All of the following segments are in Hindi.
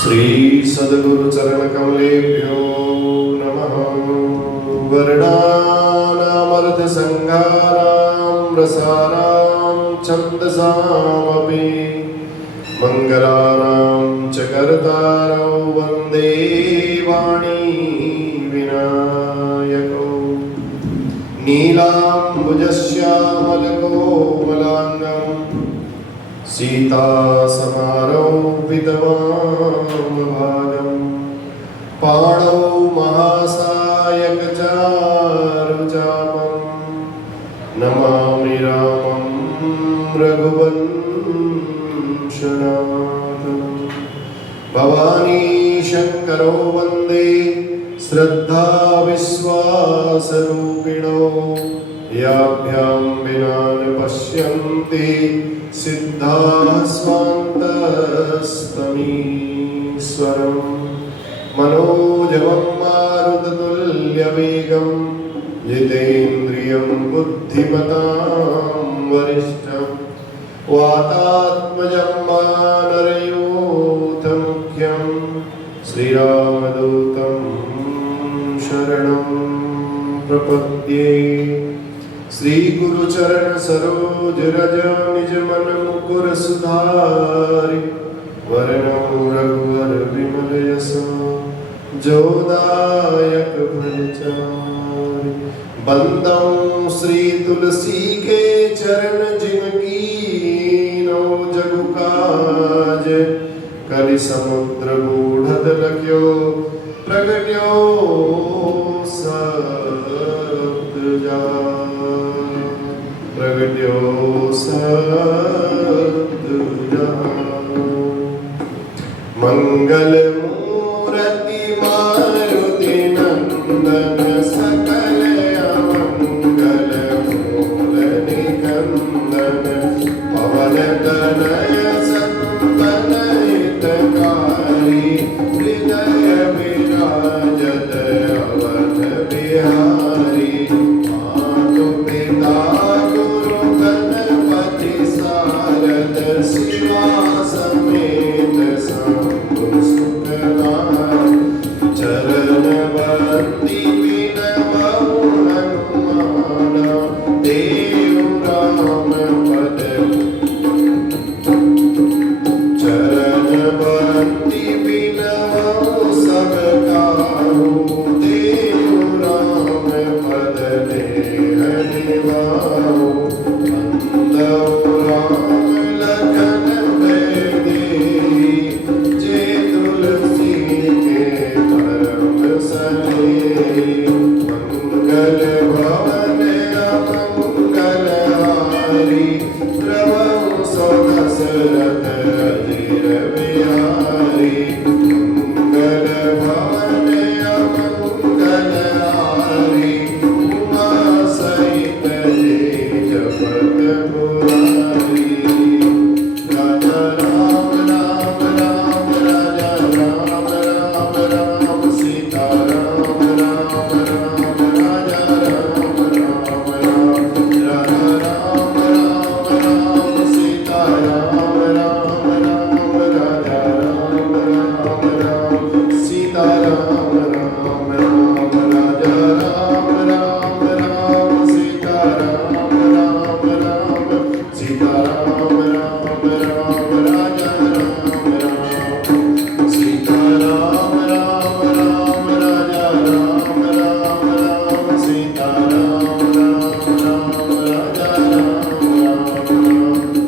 श्री सद्गुरु चरण कमलेभ्यो नमः। वर्णानामर्थ संघानां रसानां छन्दसामपि मंगलानां च कर्तारौ वन्दे वाणी विनायकौ। नीलाम्बुजश्यामलकोमलाङ्गं सीतासमारोपितवामभागं पाणौ महासायकचारुचापं नमामि रामं रघुवंशनाथं। भवानी शंकरो वन्दे श्रद्धा विश्वासरूपिणो याभ्यां विना न पश्यन्ति सिद्धाः स्वान्तस्तमीश्वरम्। मनोजवं मारुततुल्यवेगं जितेन्द्रियं बुद्धिमतां वरिष्ठं वातात्मजं वानरयूथमुख्यं श्रीरामदूतं शरणं प्रपद्ये। श्री गुरु चरण सरोज रज निज मन मुकुर सुधारि वरणं रघुवर विमल यश जोदायक फलचारि। बंदौ श्री तुलसी के चरण जिनकी नो जगु काज कलि समुद्र बूढ़त लख्यो प्रगट्यो सत प्रगट्यो मंगल मूर्ति मारुति नंदन सकल अमंगल मूल निकंदन पवन तनय संतन हितकारी हृदय विराजत अवध बिहारी। मातु पिता गुरु गणपति सारद शिवा समेत शंभु सुखदाय। चरण बंदी बिनवउ हनुमान देव राम पद। चरण बंदी बिनवउ सब काहू देव राम पद नेह निभाऊ। बंदौ राम लखन भय जे तुलसी के परम सनेही। मंगल भवन अमंगल हारी प्रभु सो दशरथ अजिर बिहारी। मंगल भवन अमंगल हारी उमा सहित जपत पुरारी। राजा राम राम राम राजा राम राम राम सीता राम राम राम राजा राम राम राम। राजा राम राम राम सीता राम राम राम राजा राम राम राम सीता राम राम राम। राजा राम राम राम सीता राम राम राम सीता राम राम राम राजा राम राम। सीता राम राम राम राजा राम राम राम सीता राम राम राम राजा राम राम राम।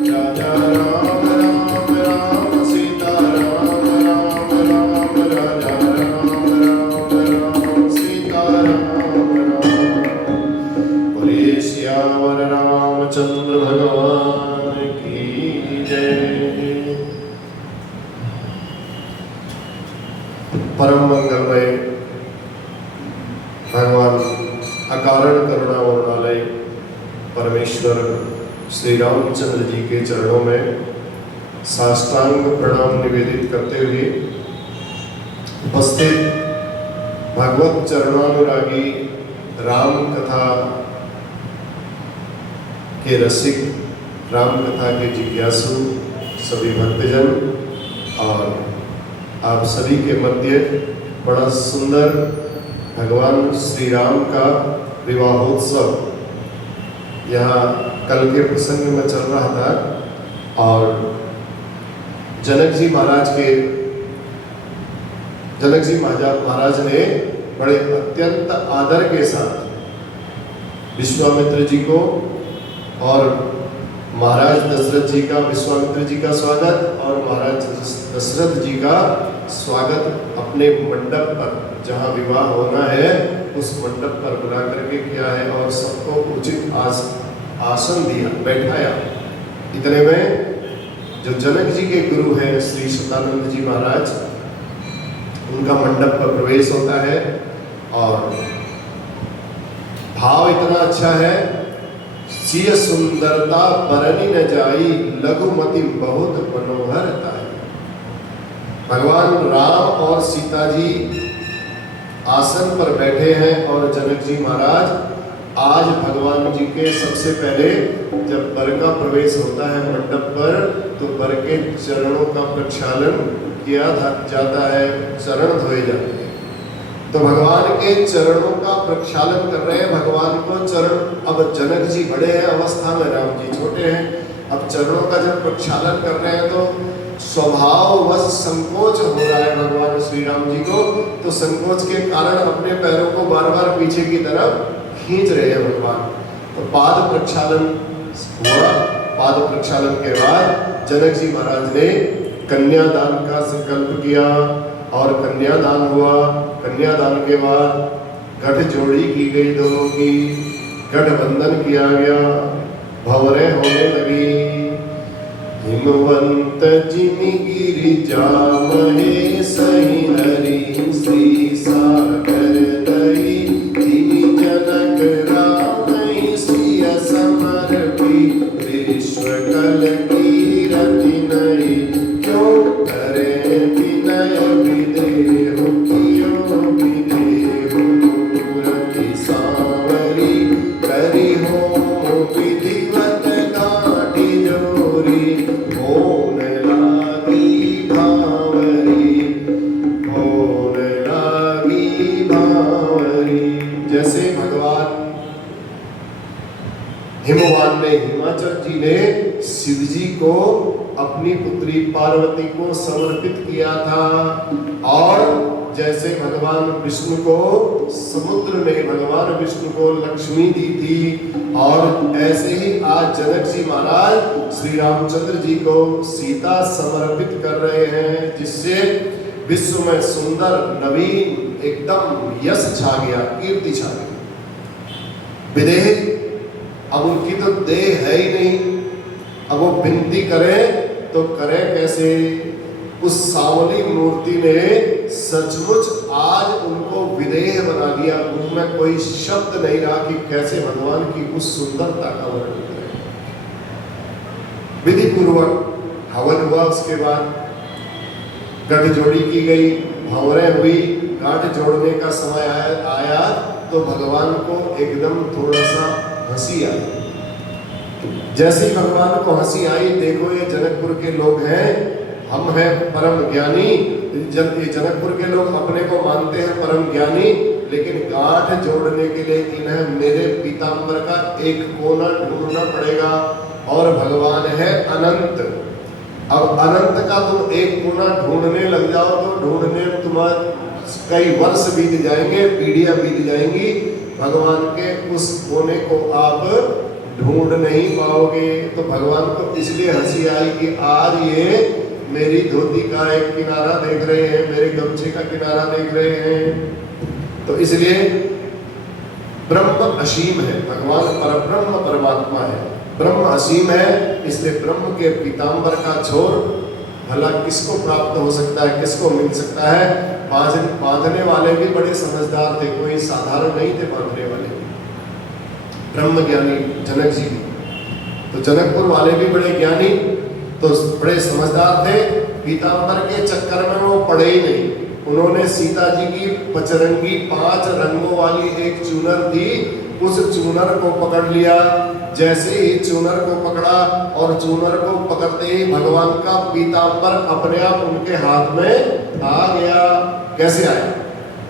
राजा राम राम राम सीता राम राम राम राजा राम राम राम सीता राम राम। बोलिए सियावर रामचंद्र भगवान की जय। परम मंगलमय भगवान अकारण करुणा वर्णालय परमेश्वर श्री रामचंद्र जी के चरणों में साष्टांग प्रणाम निवेदित करते हुए उपस्थित भगवत चरणानुरागी राम कथा के रसिक, राम कथा के जिज्ञासु सभी भक्तजन और आप सभी के मध्य बड़ा सुंदर भगवान श्री राम का विवाहोत्सव यहाँ कल के प्रसंग में चल रहा था और जनक जी महाराज ने बड़े अत्यंत आदर के साथ विश्वामित्र जी को और महाराज दशरथ जी का, विश्वामित्र जी का स्वागत और महाराज दशरथ जी का स्वागत अपने मंडप पर, जहाँ विवाह होना है उस मंडप पर बुला करके किया है और सबको उचित आसन दिया, बैठाया। इतने में जो जनक जी के गुरु हैं श्री शतानंद जी महाराज, उनका मंडप पर प्रवेश होता है और भाव इतना अच्छा है, सिय सुंदरता बरनी न जाई, लघुमति बहुत मनोहरता है। भगवान राम और सीता जी आसन पर बैठे हैं और जनक जी महाराज आज भगवान जी के सबसे पहले जब वर का प्रवेश होता है मंडप पर तो वर के चरणों का प्रक्षालन किया जाता है, चरण धोए जाते हैं। तो भगवान के चरणों का प्रक्षालन कर रहे हैं। भगवान को चरण, अब जनक जी बड़े हैं अवस्था में, राम जी छोटे हैं। अब चरणों का जब प्रक्षालन कर रहे हैं तो स्वभाववश संकोच हो रहा है भगवान श्री राम जी को, तो संकोच के कारण अपने पैरों को बार बार पीछे की तरफ खींच रहे हैं भगवान। तो पाद प्रक्षालन हुआ। पाद प्रक्षालन के बाद जनक जी महाराज ने कन्यादान का संकल्प किया और कन्यादान हुआ। कन्यादान के बाद गठ जोड़ी की गई, दोनों की गठबंधन किया गया, भंवरें होने लगी। हिमवंत जिमि गिरिजा महे सही हरि, श्री सागर दई तिमि जनक रामहि, सिय समर्पी विश्व कल कीरति नई, क्यों करे विनय विदेहु, कियो विदेहु मूरति सांवरी, करि हो विधिवत गाँठी जोरी, होन लागी भावरी, होन लागी भावरी। जैसे भगवान हिमवान ने, हिमाचल जी ने शिव जी को अपनी पुत्री पार्वती को समर्पित किया था और जैसे भगवान विष्णु को समुद्र ने भगवान विष्णु को लक्ष्मी दी थी, और ऐसे ही आज जनक जी महाराज श्री रामचंद्र जी को सीता समर्पित कर रहे हैं, जिससे विश्व में सुंदर नवीन एकदम यश छा गया, कीर्ति छा गई। विदेह अब उनकी तो देह है ही नहीं, अब वो विनती करें तो करें कैसे। उस सावली मूर्ति ने सचमुच आज उनको विदेह बना दिया। उनमें कोई शब्द नहीं रहा कि कैसे भगवान की उस सुंदरता का वर्णन करें। विधि पूर्वक हवन हुआ, उसके बाद गठ जोड़ी की गई, भंवरें हुई। गांठ जोड़ने का समय आया तो भगवान को एकदम थोड़ा सा हंसी आई। जैसे ही भगवान को हंसी आई, देखो ये जनकपुर के लोग हैं, हम हैं परम ज्ञानी। ये जनकपुर के लोग अपने को मानते हैं परम ज्ञानी, लेकिन गांठ जोड़ने के लिए इन्हें मेरे पीताम्बर का एक कोना ढूंढना पड़ेगा। और भगवान है अनंत। अब अनंत का तुम एक कोना ढूंढने लग जाओ तो ढूंढने में तुम्हारे कई वर्ष बीत जाएंगे, पीढ़ियां बीत जाएंगी, भगवान के उस कोने को आप ढूंढ नहीं पाओगे। तो भगवान को इसलिए हंसी आई कि आज ये मेरी धोती का एक किनारा देख रहे हैं, मेरे गमछे का किनारा देख रहे हैं। तो इसलिए ब्रह्म असीम है, भगवान परब्रह्म परमात्मा है, ब्रह्म असीम है, इसलिए ब्रह्म के पीताम्बर का छोर भला किसको प्राप्त हो सकता है, किसको मिल सकता है। बांधने वाले भी बड़े समझदार थे, कोई साधारण नहीं थे बांधने वाले, ब्रह्म ज्ञानी जनक जी। तो जनकपुर वाले भी बड़े ज्ञानी, तो बड़े समझदार थे। पीताम्बर के चक्कर में वो पड़े ही नहीं। उन्होंने सीता जी की पचरंगी 5 रंगों वाली एक चूनर थी, उस चूनर को पकड़ लिया जैसे ही चूनर को पकड़ा और चूनर को पकड़ते ही भगवान का पीतांबर अपने आप उनके हाथ में आ गया। कैसे आया?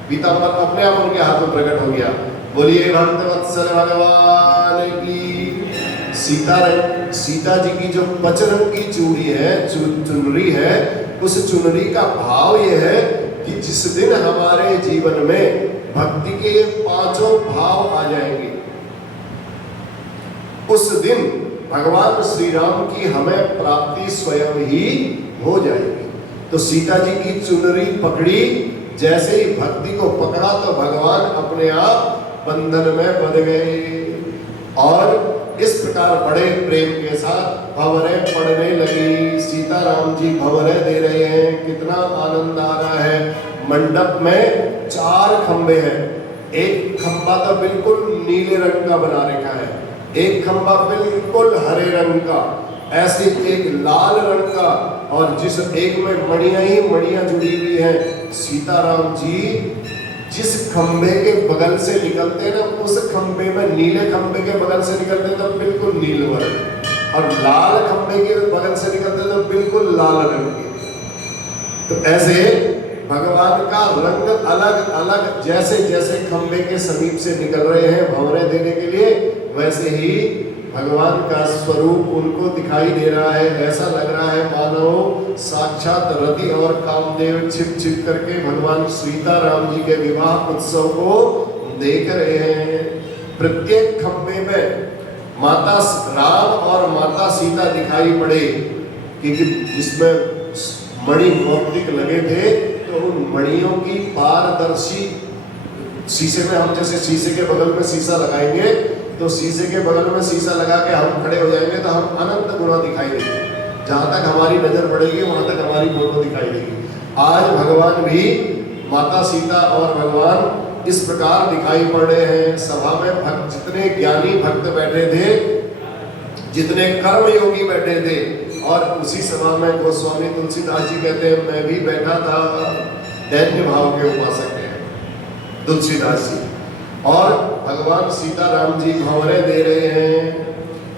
पीतांबर अपने आप उनके हाथ में प्रकट हो गया। बोलिए भक्त वत्सल भगवान की। सीता जी की जो पचरंग की चूड़ी है, चुनरी है, उस चुनरी का भाव यह है कि जिस दिन हमारे जीवन में भक्ति के पांचों भाव आ जाएंगे, उस दिन भगवान श्री राम की हमें प्राप्ति स्वयं ही हो जाएगी। तो सीता जी की चुनरी पकड़ी, जैसे ही भक्ति को पकड़ा तो भगवान अपने आप बंधन में बंध गए और इस प्रकार बड़े प्रेम के साथ भंवरें पड़ने लगी। सीताराम जी भंवरें दे रहे हैं, कितना आनंद आ रहा है। मंडप में 4 खंबे हैं। एक खंबा तो बिल्कुल नीले रंग का बना रखा है, एक खंबा बिल्कुल हरे रंग का, ऐसे एक लाल रंग का, और जिस एक में मणियां ही मणियां जुड़ी हुई हैं। सीताराम जी जिस खंबे के बगल से निकलते हैं ना, उस खंबे में, नीले खंबे के बगल से निकलते हैं तो बिल्कुल नील वर्ण, और लाल खंबे के बगल से निकलते हैं तो बिल्कुल लाल रंग के। तो ऐसे भगवान का रंग अलग अलग, जैसे जैसे खंबे के समीप से निकल रहे हैं भंवरें देने के लिए, वैसे ही भगवान का स्वरूप उनको दिखाई दे रहा है। ऐसा लग रहा है मानो साक्षात रति और कामदेव छिप छिप करके भगवान सीताराम जी के विवाह उत्सव को देख रहे हैं। प्रत्येक खंबे में माता राम और माता सीता दिखाई पड़े, क्योंकि जिसमें मणि मौक्तिक लगे थे तो उन मणियों की पारदर्शी, शीशे में हम जैसे शीशे के बगल में शीशा लगाएंगे तो शीशे के बगल में शीशा लगा के हम खड़े हो जाएंगे तो हम अनंत गुना दिखाई देंगे, जहां तक हमारी नजर पड़ेगी वहां तक हमारी फोटो दिखाई देगी। आज भगवान भी, माता सीता और भगवान इस प्रकार दिखाई पड़ रहे हैं। सभा में भक्त, जितने ज्ञानी भक्त बैठे थे, जितने कर्म योगी बैठे थे, और उसी सभा में गोस्वामी तुलसीदास जी कहते हैं मैं भी बैठा था। दैन्य भाव के उपासक हैं तुलसीदास जी, और भगवान सीताराम जी भंवरें दे रहे हैं।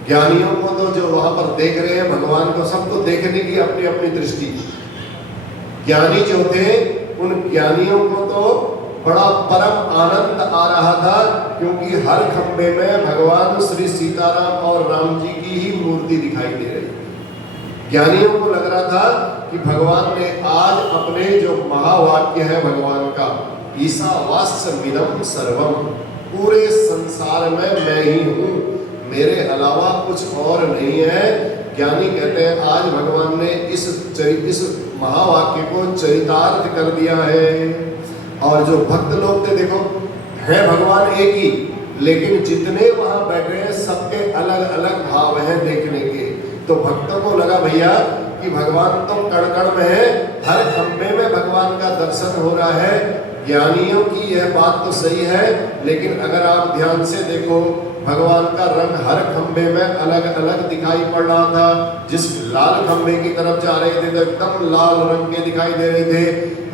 ज्ञानियों को तो जो वहां पर देख रहे हैं भगवान को, सबको देखने की अपनी अपनी दृष्टि। ज्ञानी जो थे उन ज्ञानियों को तो बड़ा परम आनंद आ रहा था, क्योंकि हर खंबे में भगवान श्री सीताराम और राम जी की ही मूर्ति दिखाई दे रही। ज्ञानियों को लग रहा था कि भगवान ने आज अपने जो महावाक्य है भगवान का, ईशावास्यमिदं सर्वम, पूरे संसार में मैं ही हूँ, मेरे अलावा कुछ और नहीं है। ज्ञानी कहते हैं आज भगवान ने इस महावाक्य को चरितार्थ कर दिया है। और जो भक्त लोग थे, देखो है भगवान एक ही, लेकिन जितने वहां बैठे हैं सबके अलग अलग भाव हैं देखने के। तो भक्तों को लगा भैया कि भगवान तो कण कण में है, हर खंबे में भगवान का दर्शन हो रहा है। ज्ञानियों की यह बात तो सही है, लेकिन अगर आप ध्यान से देखो भगवान का रंग हर खंबे में अलग अलग दिखाई पड़ रहा था। जिस लाल खंबे की तरफ जा रहे थे तो एकदम लाल रंग के दिखाई दे रहे थे,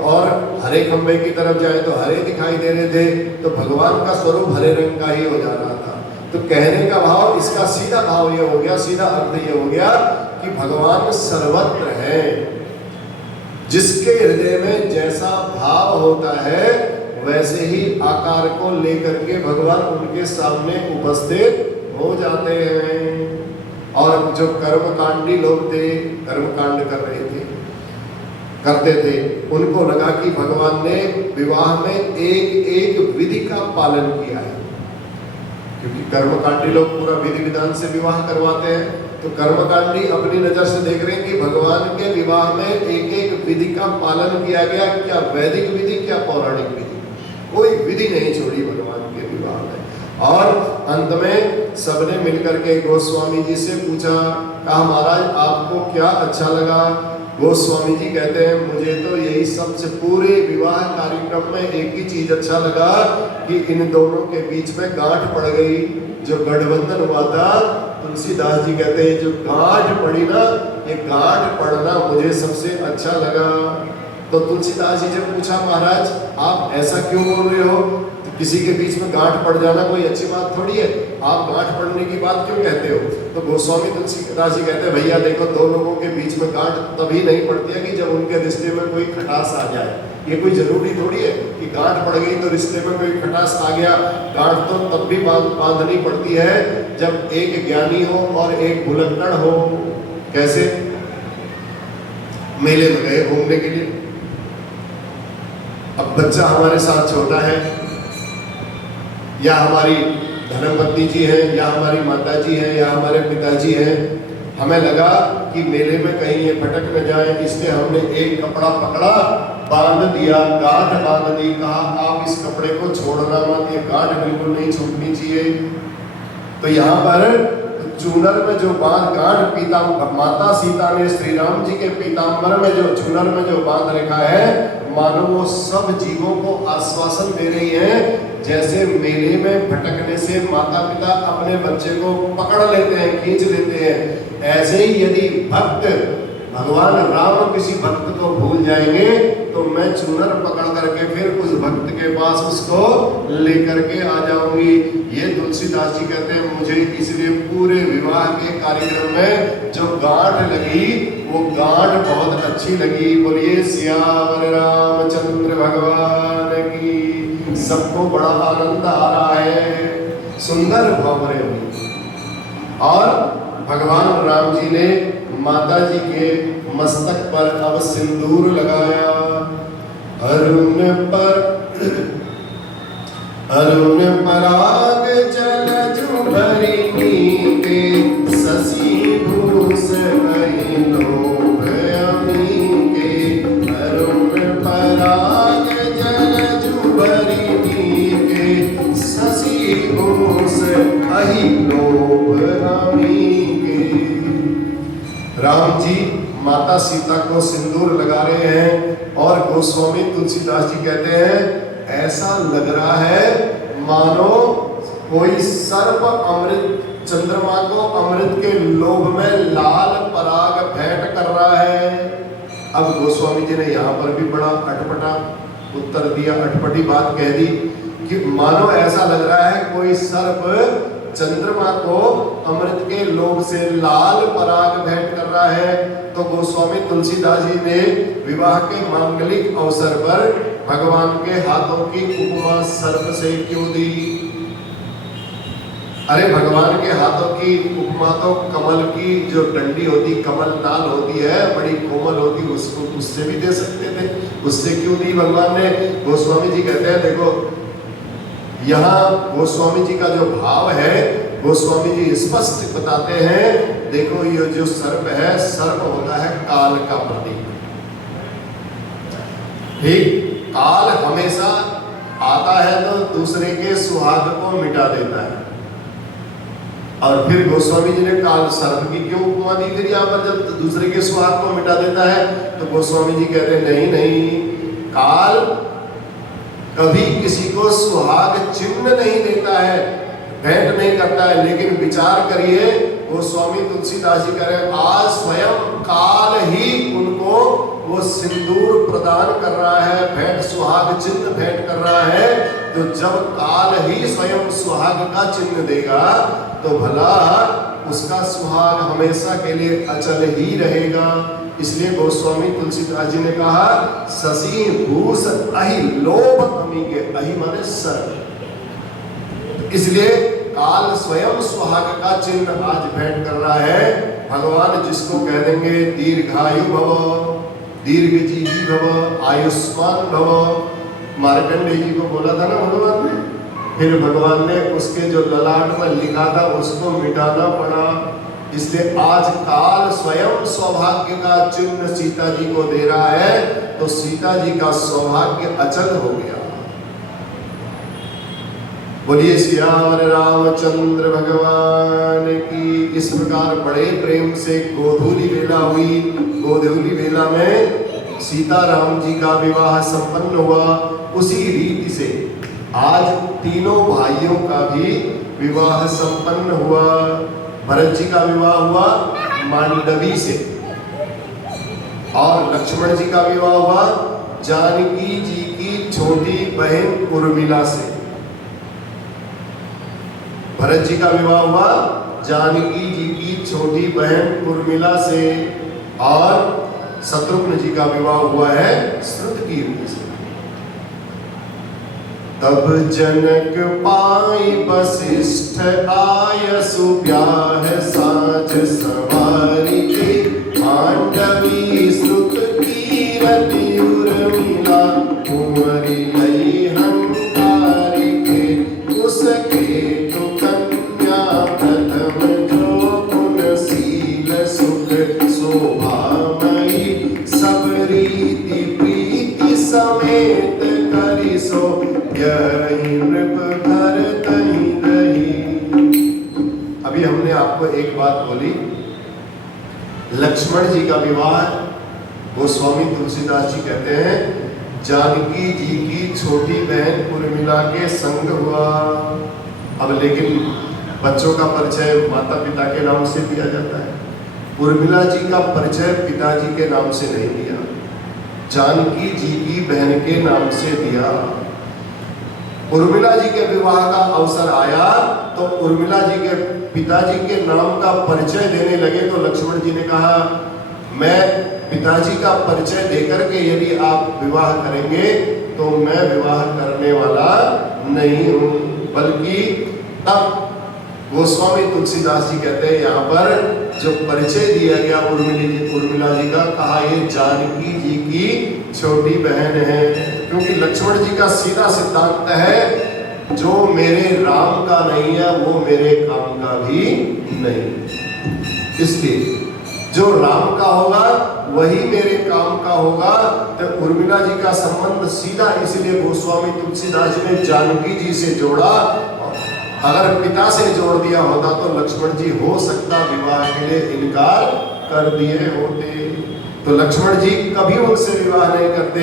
और हरे खंबे की तरफ जाए तो हरे दिखाई दे रहे थे। तो भगवान का स्वरूप हरे रंग का ही हो जा रहा था। तो कहने का भाव, इसका सीधा भाव ये हो गया, सीधा अर्थ ये हो गया कि भगवान सर्वत्र है। जिसके हृदय में जैसा भाव होता है वैसे ही आकार को लेकर के भगवान उनके सामने उपस्थित हो जाते हैं। और जो कर्मकांडी लोग थे, कर्मकांड कर रहे थे, करते थे, उनको लगा कि भगवान ने विवाह में एक एक विधि का पालन किया है, क्योंकि कर्मकांडी लोग पूरा विधि विधान से विवाह करवाते हैं। तो कर्मकांडी अपनी नजर से देख रहे हैं कि भगवान के विवाह में एक एक विधि का पालन किया गया, क्या वैदिक विधि क्या पौराणिक विधि, कोई विधि नहीं छोड़ी भगवान के विवाह में। और अंत में सबने मिलकर के गोस्वामी जी से पूछा, कहा महाराज आपको क्या अच्छा लगा? गोस्वामी जी कहते हैं मुझे तो यही सबसे पूरे विवाह कार्यक्रम में एक ही चीज अच्छा लगा कि इन दोनों के बीच में गांठ पड़ गई, जो गठबंधन हुआ था। तुलसीदास जी कहते हैं जो गांठ पड़ी ना, ये गांठ पड़ना मुझे सबसे अच्छा लगा। तो तुलसीदास जी ने पूछा महाराज आप ऐसा क्यों बोल रहे हो? तो किसी के बीच में गांठ पड़ जाना कोई अच्छी बात थोड़ी है। आप गांठ पड़ने की बात क्यों कहते हो? तो गोस्वामी तुलसीदास जी कहते हैं भैया देखो, दो लोगों के बीच में गांठ तभी नहीं पड़ती है कि जब उनके रिश्ते में कोई खटास आ जाए। ये कोई जरूरी थोड़ी है कि गांठ पड़ गई तो रिश्ते में कोई खटास आ गया। गांठ तो तब भी बांधनी पड़ती है जब एक ज्ञानी हो और एक भुलक्कड़ हो। कैसे? मेले में गए घूमने के लिए, अब बच्चा हमारे साथ छोटा है, या हमारी धर्मपत्नी जी है, या हमारी माता जी है, या हमारे पिताजी हैं, हमें लगा कि मेले में कहीं ये भटक न जाए, इसलिए हमने एक कपड़ा पकड़ा, बांध दिया, गांठ बांध दी, कहा आप इस कपड़े को छोड़ना मत, ये गांठ बिल्कुल नहीं छूटनी चाहिए। तो यहाँ पर चूनर में जो गांठ पीताम्बर, माता सीता ने श्री राम जी के पीताम्बर में जो चूनर में जो बांध रखा है, मानो वो सब जीवों को आश्वासन दे रही है। जैसे मेले में भटकने से माता पिता अपने बच्चे को पकड़ लेते हैं, खींच लेते हैं, ऐसे ही यदि भक्त भगवान राम किसी भक्त को भूल जाएंगे तो मैं चूनर पकड़ करके फिर उस भक्त के पास उसको लेकर के आ जाऊंगी। ये तुलसीदास जी कहते हैं मुझे इसलिए पूरे विवाह के कार्यक्रम में जो गांठ लगी वो गांठ बहुत अच्छी लगी। बोलिए सियावर रामचंद्र भगवान की। सबको बड़ा आनंद आ रहा है, सुंदर भंवरे हुई। और भगवान राम जी ने माता जी के मस्तक पर अब सिंदूर लगाया। अरुण पराग जलजु भरिणी के शशि भूष कहि लोभ अमी के। अरुण पराग जलजु भरिणी के शशि भूष कहि लोभ अमी के। राम जी माता सीता को सिंदूर लगा रहे हैं और गोस्वामी तुलसीदास जी कहते हैं ऐसा लग रहा है मानो कोई सर्प अमृत, चंद्रमा को अमृत के लोभ में लाल पराग भेंट कर रहा है। अब गोस्वामी जी ने यहाँ पर भी बड़ा अटपटा उत्तर दिया, अटपटी बात कह दी कि मानो ऐसा लग रहा है कोई सर्प चंद्रमा को अमृत के लोभ से लाल पराग भेंट कर रहा है। तो गोस्वामी तुलसीदास जी ने विवाह के मांगलिक अवसर पर भगवान के हाथों की उपमा सर्प से क्यों दी? अरे भगवान के हाथों की उपमा तो कमल की जो डंडी होती, कमल नाल होती है, बड़ी कोमल होती, उसको उससे भी दे सकते थे, उससे क्यों दी भगवान ने? गोस्वामी जी कहते हैं देखो यहाँ गोस्वामी जी का जो भाव है, गोस्वामी जी स्पष्ट बताते हैं। देखो ये जो सर्प है, सर्प होता है काल का प्रतीक। ठीक, काल हमेशा आता है तो दूसरे के सुहाग को मिटा देता है। और फिर गोस्वामी जी ने काल सर्प की क्यों उपमा दी फिर यहाँ पर, जब दूसरे के सुहाग को मिटा देता है? तो गोस्वामी जी कहते हैं नहीं नहीं, काल कभी किसी को सुहाग चिन्ह नहीं देता है, भेंट नहीं करता है। लेकिन विचार करिए, गोस्वामी तुलसीदास जी कह रहे हैं आज स्वयं काल ही उनको वो सिंदूर प्रदान कर रहा है, भेंट सुहाग चिन्ह भेंट कर रहा है। तो जब काल ही स्वयं सुहाग का चिन्ह देगा तो भला उसका सुहाग हमेशा के लिए अचल ही रहेगा। इसलिए गोस्वामी तुलसीदास जी ने कहा शशि भूष अहि लोभ अमी के। अहि माने सर्प। इसलिए काल स्वयं सुहाग का चिन्ह आज भेंट कर रहा है। भगवान जिसको कह देंगे दीर्घायु भव, दीर्घजीवी भव, आयुष्मान भव। मार्कंडेय जी को बोला था ना भगवान ने, फिर भगवान ने उसके जो ललाट में लिखा था उसको मिटाना पड़ा। इसलिए आज काल स्वयं सौभाग्य का चिन्ह सीता जी को दे रहा है, तो सीता जी का सौभाग्य अचल हो गया। बोलिए सियावर रामचंद्र भगवान की। इस प्रकार बड़े प्रेम से गोधूली बेला हुई। गोधूली बेला में सीता राम जी का विवाह संपन्न हुआ। उसी रीति से आज तीनों भाइयों का भी विवाह संपन्न हुआ। भरत जी का विवाह हुआ मांडवी से, और लक्ष्मण जी का विवाह हुआ जानकी जी की छोटी बहन उर्मिला से। भरत जी का विवाह हुआ जानकी जी की छोटी बहन उर्मिला से, और शत्रुघ्न जी का विवाह हुआ है श्रुतकीर्ति से। तब जनक पाई वशिष्ठ आय सुब्याह साज सवारी के, पांडवी श्रुतकीरति उर्मिला कुंवरी लई हंकारी के, उसके तो कन्या प्रथम जो गुणशील सुख शोभामयी, सब रीति प्रीति समेत करी सो, यही नृप भरत ही दही। अभी हमने आपको एक बात बोली, लक्ष्मण जी का विवाह गोस्वामी तुलसीदास जी कहते हैं जानकी जी की छोटी बहन उर्मिला के संग हुआ। अब लेकिन बच्चों का परिचय माता पिता के नाम से दिया जाता है, उर्मिला जी का परिचय पिताजी के नाम से नहीं दिया, जानकी जी की बहन के नाम से दिया। उर्मिला जी के विवाह का अवसर आया तो उर्मिला जी के पिताजी के नाम का परिचय देने लगे, तो लक्ष्मण जी ने कहा मैं पिताजी का परिचय देकर के यदि आप विवाह करेंगे तो मैं विवाह करने वाला नहीं हूं। बल्कि तब गोस्वामी तुलसीदास जी कहते हैं यहाँ पर जो परिचय दिया गया उर्मिला जी का, कहा ये जानकी जी की छोटी बहन है, क्योंकि लक्ष्मण जी का सीधा सिद्धांत है जो मेरे राम का नहीं है वो मेरे काम का भी नहीं। इसलिए जो राम का होगा वही मेरे काम का होगा। तो उर्मिला जी का संबंध सीधा इसलिए गोस्वामी तुलसीदास जी ने जानकी जी से जोड़ा। अगर पिता से जोड़ दिया होता तो लक्ष्मण जी हो सकता विवाह के लिए इनकार कर दिए होते, तो लक्ष्मण जी कभी उनसे विवाह नहीं करते।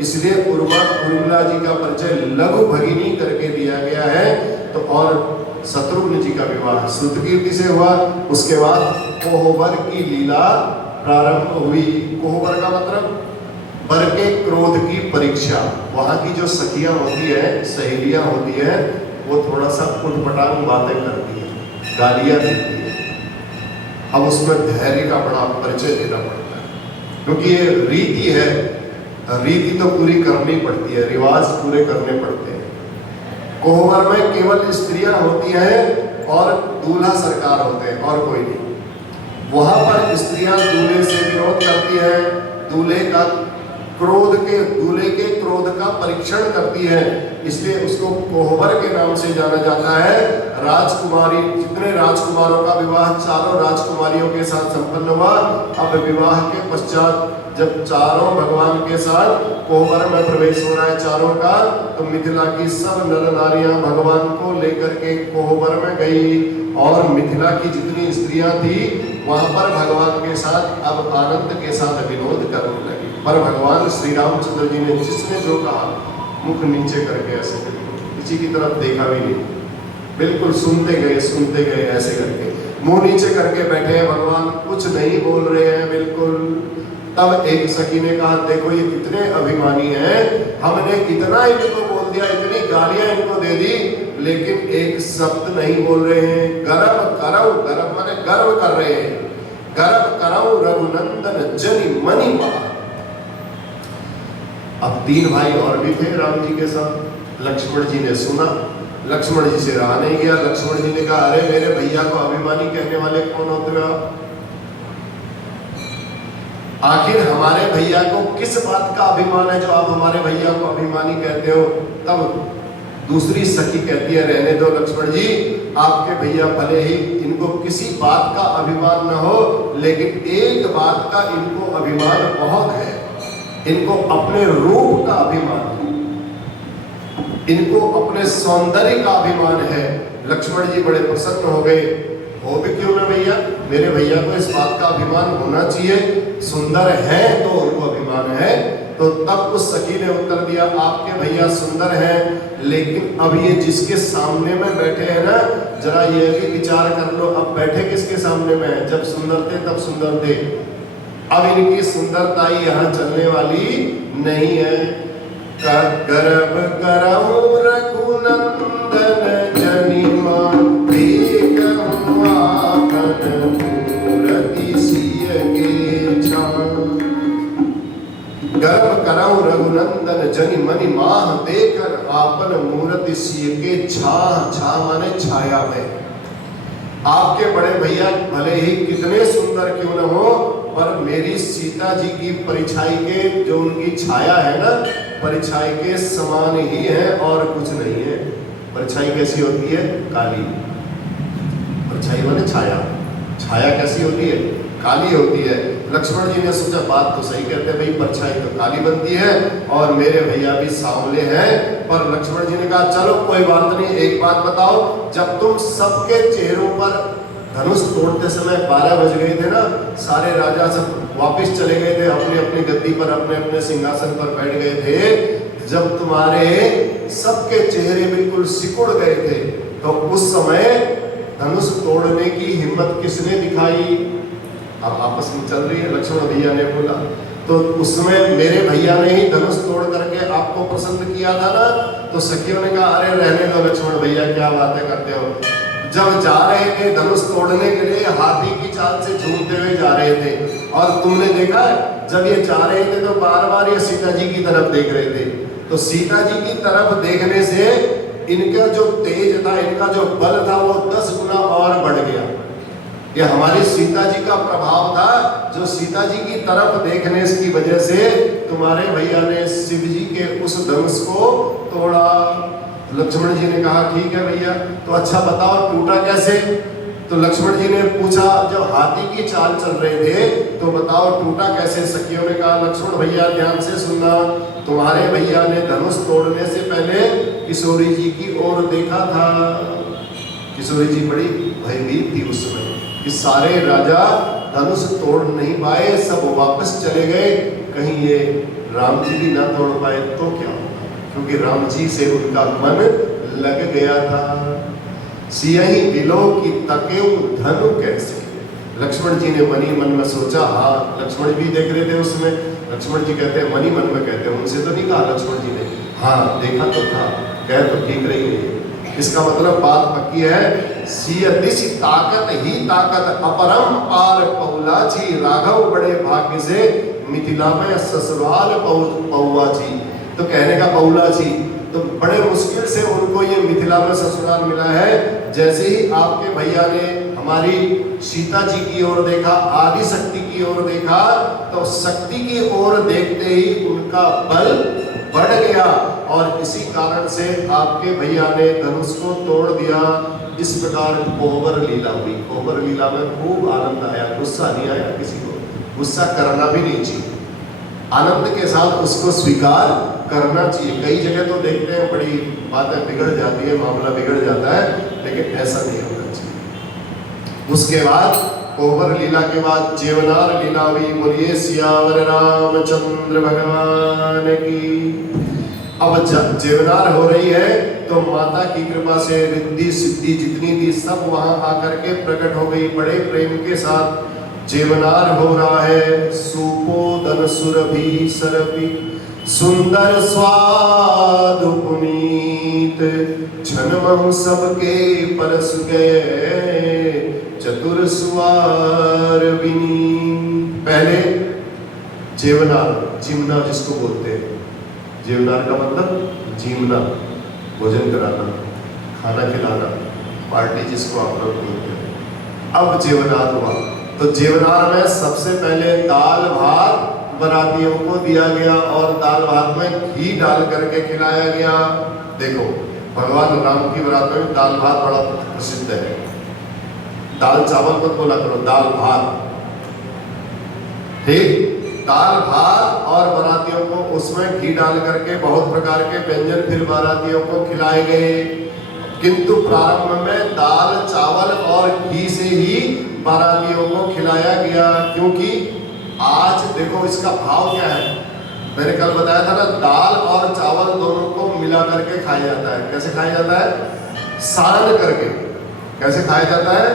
इसलिए उर्मिला जी का परिचय लघु भगिनी करके दिया गया है। तो और शत्रुघ्न जी का विवाह श्रुतकीर्ति से हुआ। उसके बाद कोहबर की लीला प्रारंभ हुई। कोहबर का मतलब वर के क्रोध की परीक्षा। वहां की जो सखियां होती है, सहेलियां होती है, वो थोड़ा सा उटपटांग बातें करती है, गालियां देती है। अब उसमें धैर्य का बड़ा परिचय देना पड़ता है, क्योंकि ये रीति है, रीति तो पूरी करनी पड़ती है, रिवाज पूरे करने पड़ते हैं। कोहबर में केवल स्त्रियां होती हैं और दूल्हा सरकार होते हैं और कोई नहीं। वहां पर स्त्रियां दूल्हे से विरोध करती हैं, दूल्हे के क्रोध का परीक्षण करती है, इसलिए उसको कोहबर के नाम से जाना जाता है। राजकुमारी, जितने राजकुमारों का विवाह चारों राजकुमारियों के साथ संपन्न हुआ। अब विवाह के पश्चात जब चारों भगवान के साथ कोहबर में प्रवेश हो रहा है चारों का, तो मिथिला की सब नर नारियां भगवान को लेकर के कोहबर में गई और मिथिला की जितनी स्त्रियां थी वहां पर भगवान के साथ अब आनंद के साथ विनोद करने लगी। पर भगवान श्री रामचंद्र जी ने जिसने जो कहा मुख नीचे करके ऐसे किसी की तरफ देखा भी नहीं, बिल्कुल सुनते गए ऐसे करके मुंह नीचे करके बैठे हैं, भगवान कुछ नहीं बोल रहे हैं बिल्कुल। तब एक सखी ने कहा देखो ये कितने अभिमानी हैं, हमने इतना इनको बोल दिया, इतनी गालियां इनको दे दी, लेकिन एक शब्द नहीं बोल रहे हैं। गर्व माने गर्व कर रहे हैं, गर्व करौ रघुनंदन जनि मनि महा। अब 3 भाई और भी थे राम जी के साथ। लक्ष्मण जी ने सुना, लक्ष्मण जी से रहा नहीं गया। लक्ष्मण जी ने कहा अरे मेरे भैया को अभिमानी कहने वाले कौन होते हो आप? आखिर हमारे भैया को किस बात का अभिमान है जो आप हमारे भैया को अभिमानी कहते हो? तब दूसरी सखी कहती है रहने दो लक्ष्मण जी, आपके भैया भले ही इनको किसी बात का अभिमान न हो, लेकिन एक बात का इनको अभिमान बहुत है, इनको अपने रूप का अभिमान है, इनको अपने सौंदर्य का अभिमान है। लक्ष्मण जी बड़े प्रसन्न हो गए। हो भी क्यों ना भैया, मेरे भैया को इस बात का अभिमान होना चाहिए, सुंदर है तो उनको अभिमान है। तो तब उस सखी ने उत्तर दिया आपके भैया सुंदर हैं, लेकिन अब ये जिसके सामने में बैठे हैं ना, जरा ये भी विचार कर लो, अब बैठे किसके सामने में है? जब सुंदर थे तब सुंदर थे, अब इनकी सुंदरता यहाँ चलने वाली नहीं है। गर्भ करौ रघुनंदन जनि गर्भ करऊ रघुनंदन जनि मनि माह देकर आपन मूरति सिय के छाह, छा माने छाया में। आपके बड़े भैया भले ही कितने सुंदर क्यों न हो, पर मेरी सीता जी की परिछाई के जो उनकी छाया है ना, परिछाई के समान ही है और कुछ नहीं है। परिछाई कैसी होती है? काली। परिछाई माने छाया। छाया कैसी होती है? काली होती है। लक्ष्मण जी ने सोचा बात तो सही कहते हैं भाई, परछाई तो काली बनती है और मेरे भैया भी सांवले हैं। पर लक्ष्मण जी ने कहा चलो कोई बात नहीं, एक बात बताओ, जब तुम सबके चेहरों पर धनुष तोड़ते समय 12 बज गए थे ना, सारे राजा सब वापस चले गए थे अपनी अपनी गद्दी पर, अपने अपने सिंहासन पर बैठ गए थे, जब तुम्हारे सबके चेहरे बिल्कुल सिकुड़ गए थे, तो उस समय धनुष तोड़ने की हिम्मत किसने दिखाई? अब आपस में चल रही है, लक्ष्मण भैया ने बोला, तो उसमें मेरे भैया ने ही धनुष तोड़ करके आपको पसंद किया था ना। तो सखियों ने कहा अरे रहने दो लक्ष्मण भैया, क्या बातें करते हो। जब जा रहे थे धनुष तोड़ने के लिए, हाथी की चाल से झूमते हुए जा रहे थे, और तुमने देखा जब ये जा रहे थे तो बार बार ये सीता जी की तरफ देख रहे थे। तो सीता जी की तरफ देखने से इनका जो तेज था, इनका जो बल था, वो 10 गुना और बढ़ गया। ये हमारी सीता जी का प्रभाव था, जो सीता जी की तरफ देखने की वजह से तुम्हारे भैया ने शिव जी के उस धनुष को तोड़ा। लक्ष्मण जी ने कहा ठीक है भैया, तो अच्छा बताओ टूटा कैसे? तो लक्ष्मण जी ने पूछा जब हाथी की चाल चल रहे थे तो बताओ टूटा कैसे? सखियों ने कहा लक्ष्मण भैया ध्यान से सुनना, तुम्हारे भैया ने धनुष तोड़ने से पहले किशोरी जी की ओर देखा था। किशोरी जी बड़ी भयभीत थी उस समय कि सारे राजा धनुष तोड़ नहीं पाए, सब वापस चले गए, कहीं ये राम जी भी ना तोड़ पाए तो क्या होगा, क्योंकि राम जी से उनका मन लग गया था। सियहि बिलो की तकेउ धनु कैसे। लक्ष्मण जी ने मनी मन में सोचा, हाँ लक्ष्मण भी देख रहे थे उसमें। लक्ष्मण जी कहते हैं मनी मन में कहते हैं, उनसे तो नहीं कहा लक्ष्मण जी ने, हाँ देखा तो था, कह तो ठीक रही है। इसका मतलब बात पक्की है। सिय दिस ताकत ही ताकत अपरम पार पौलाची, राघव बड़े भाग्य से मिथिला में ससुराल पौवा जी। तो कहने का पौला जी, तो बड़े मुश्किल से उनको ये मिथिला में ससुराल मिला है। जैसे ही आपके भैया ने हमारी सीता जी की ओर देखा, आदि शक्ति की ओर देखा, तो शक्ति की ओर देखते ही उनका बल बढ़ गया, और इसी कारण से आपके भैया ने धनुष को तोड़ दिया। इस प्रकार कोबर लीला हुई। कोबर लीला में खूब आनंद आया, गुस्सा नहीं आया किसी को, गुस्सा करना भी नहीं चाहिए, आनंद के साथ उसको स्वीकार करना चाहिए। कई जगह तो देखते हैं बड़ी बातें बिगड़ जाती है, मामला बिगड़ जाता है, लेकिन ऐसा नहीं होना चाहिए। उसके बाद कोबर लीला के बाद जेवनार लीला हुई। बोलिए सियावर रामचंद्र भगवान की। अब जेवनार हो रही है तो माता की कृपा से रिद्धि सिद्धि जितनी थी सब वहां आकर के प्रकट हो गई, बड़े प्रेम के साथ जेवनार हो रहा है। सुपोदन सुरभि सरभि सुंदर स्वाद पुनीत, छनमहु सबके परस गए चतुर सुवार विनीत। पहले जेवनार, जिमना जिसको बोलते हैं, जेवनार का मतलब जीवना, भोजन कराना, खाना खिलाना, पार्टी जिसको आप लोग बोलते हैं। अब जेवनार हुआ, तो जेवनार में सबसे पहले दाल भात बरातियों को दिया गया, और दाल भात में घी डाल करके खिलाया गया। देखो भगवान राम की बरात में दाल भात बड़ा प्रसिद्ध है। दाल चावल मत बोला करो, दाल भात, ठीक, दाल भात, और बारातियों को उसमें घी डाल करके बहुत प्रकार के व्यंजन फिर बारातियों को खिलाए गए। किंतु प्रारंभ में दाल चावल और घी से ही बारातियों को खिलाया गया, क्योंकि आज देखो इसका भाव क्या है। मैंने कल बताया था ना, दाल और चावल दोनों को मिला करके खाया जाता है। कैसे खाया जाता है? सान करके। कैसे खाया जाता है?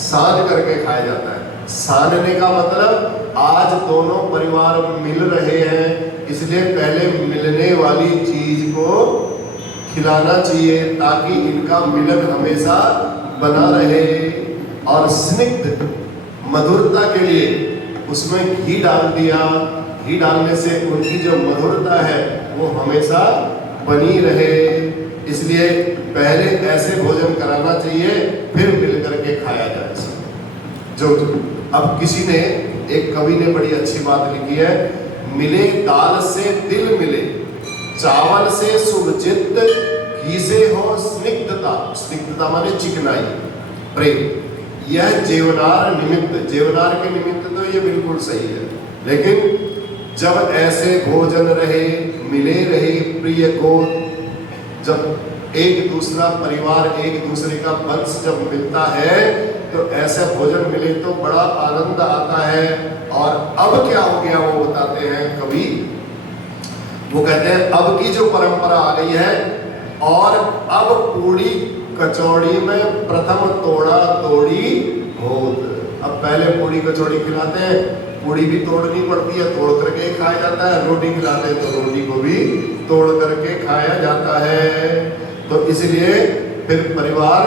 सान करके खाया जाता है। सानने का मतलब आज दोनों परिवार मिल रहे हैं, इसलिए पहले मिलने वाली चीज को खिलाना चाहिए ताकि इनका मिलन हमेशा बना रहे। और स्निग्ध मधुरता के लिए उसमें घी डाल दिया। घी डालने से उनकी जो मधुरता है वो हमेशा बनी रहे, इसलिए पहले ऐसे भोजन कराना चाहिए, फिर मिल करके खाया जाए। जो अब किसी ने, एक कवि ने बड़ी अच्छी बात लिखी है, मिले दाल से दिल मिले, चावल से शुभ चित्त, घी से हो स्निग्धता। स्निग्धता माने चिकनाई, प्रेम। यह जेवनार निमित्त, जेवनार के निमित्त तो ये बिल्कुल सही है, लेकिन जब ऐसे भोजन रहे, मिले रहे प्रिय को, जब एक दूसरा परिवार, एक दूसरे का वंश जब मिलता है, तो ऐसा भोजन मिले तो बड़ा आनंद आता है। और अब क्या हो गया वो बताते हैं कवि, वो कहते हैं अब की जो परंपरा आ गई है, और अब पूड़ी कचौड़ी में प्रथम तोड़ा तोड़ी होत। अब पहले पूड़ी कचौड़ी खिलाते हैं, पूड़ी भी तोड़नी पड़ती है, तोड़ करके खाया जाता है। रोटी खिलाते हैं तो रोटी को भी तोड़ करके खाया जाता है। तो इसलिए फिर परिवार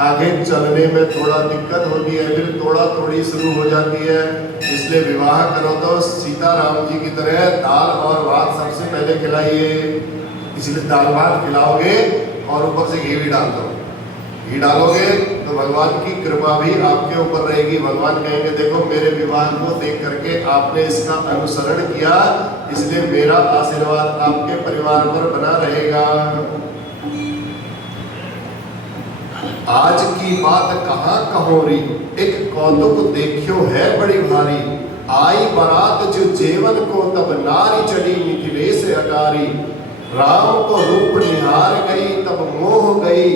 आगे चलने में थोड़ा दिक्कत होती है, फिर तोड़ा तोड़ी शुरू हो जाती है। इसलिए विवाह करो तो सीताराम जी की तरह दाल और भात सबसे पहले खिलाइए। इसलिए दाल भात खिलाओगे और ऊपर से घी भी डाल दो। घी डालोगे तो भगवान की कृपा भी आपके ऊपर रहेगी। भगवान कहेंगे देखो मेरे विवाह को देख करके आपने इसका अनुसरण किया, इसलिए मेरा आशीर्वाद आपके परिवार पर बना रहेगा। आज की बात कहाँ कहोरी, एक कौतुक देखियो है बड़ी भारी। आई बारात जो जेवन को तब नारी चढ़ी मिथिलेश अटारी। राम को रूप निहार गई तब मोह गई,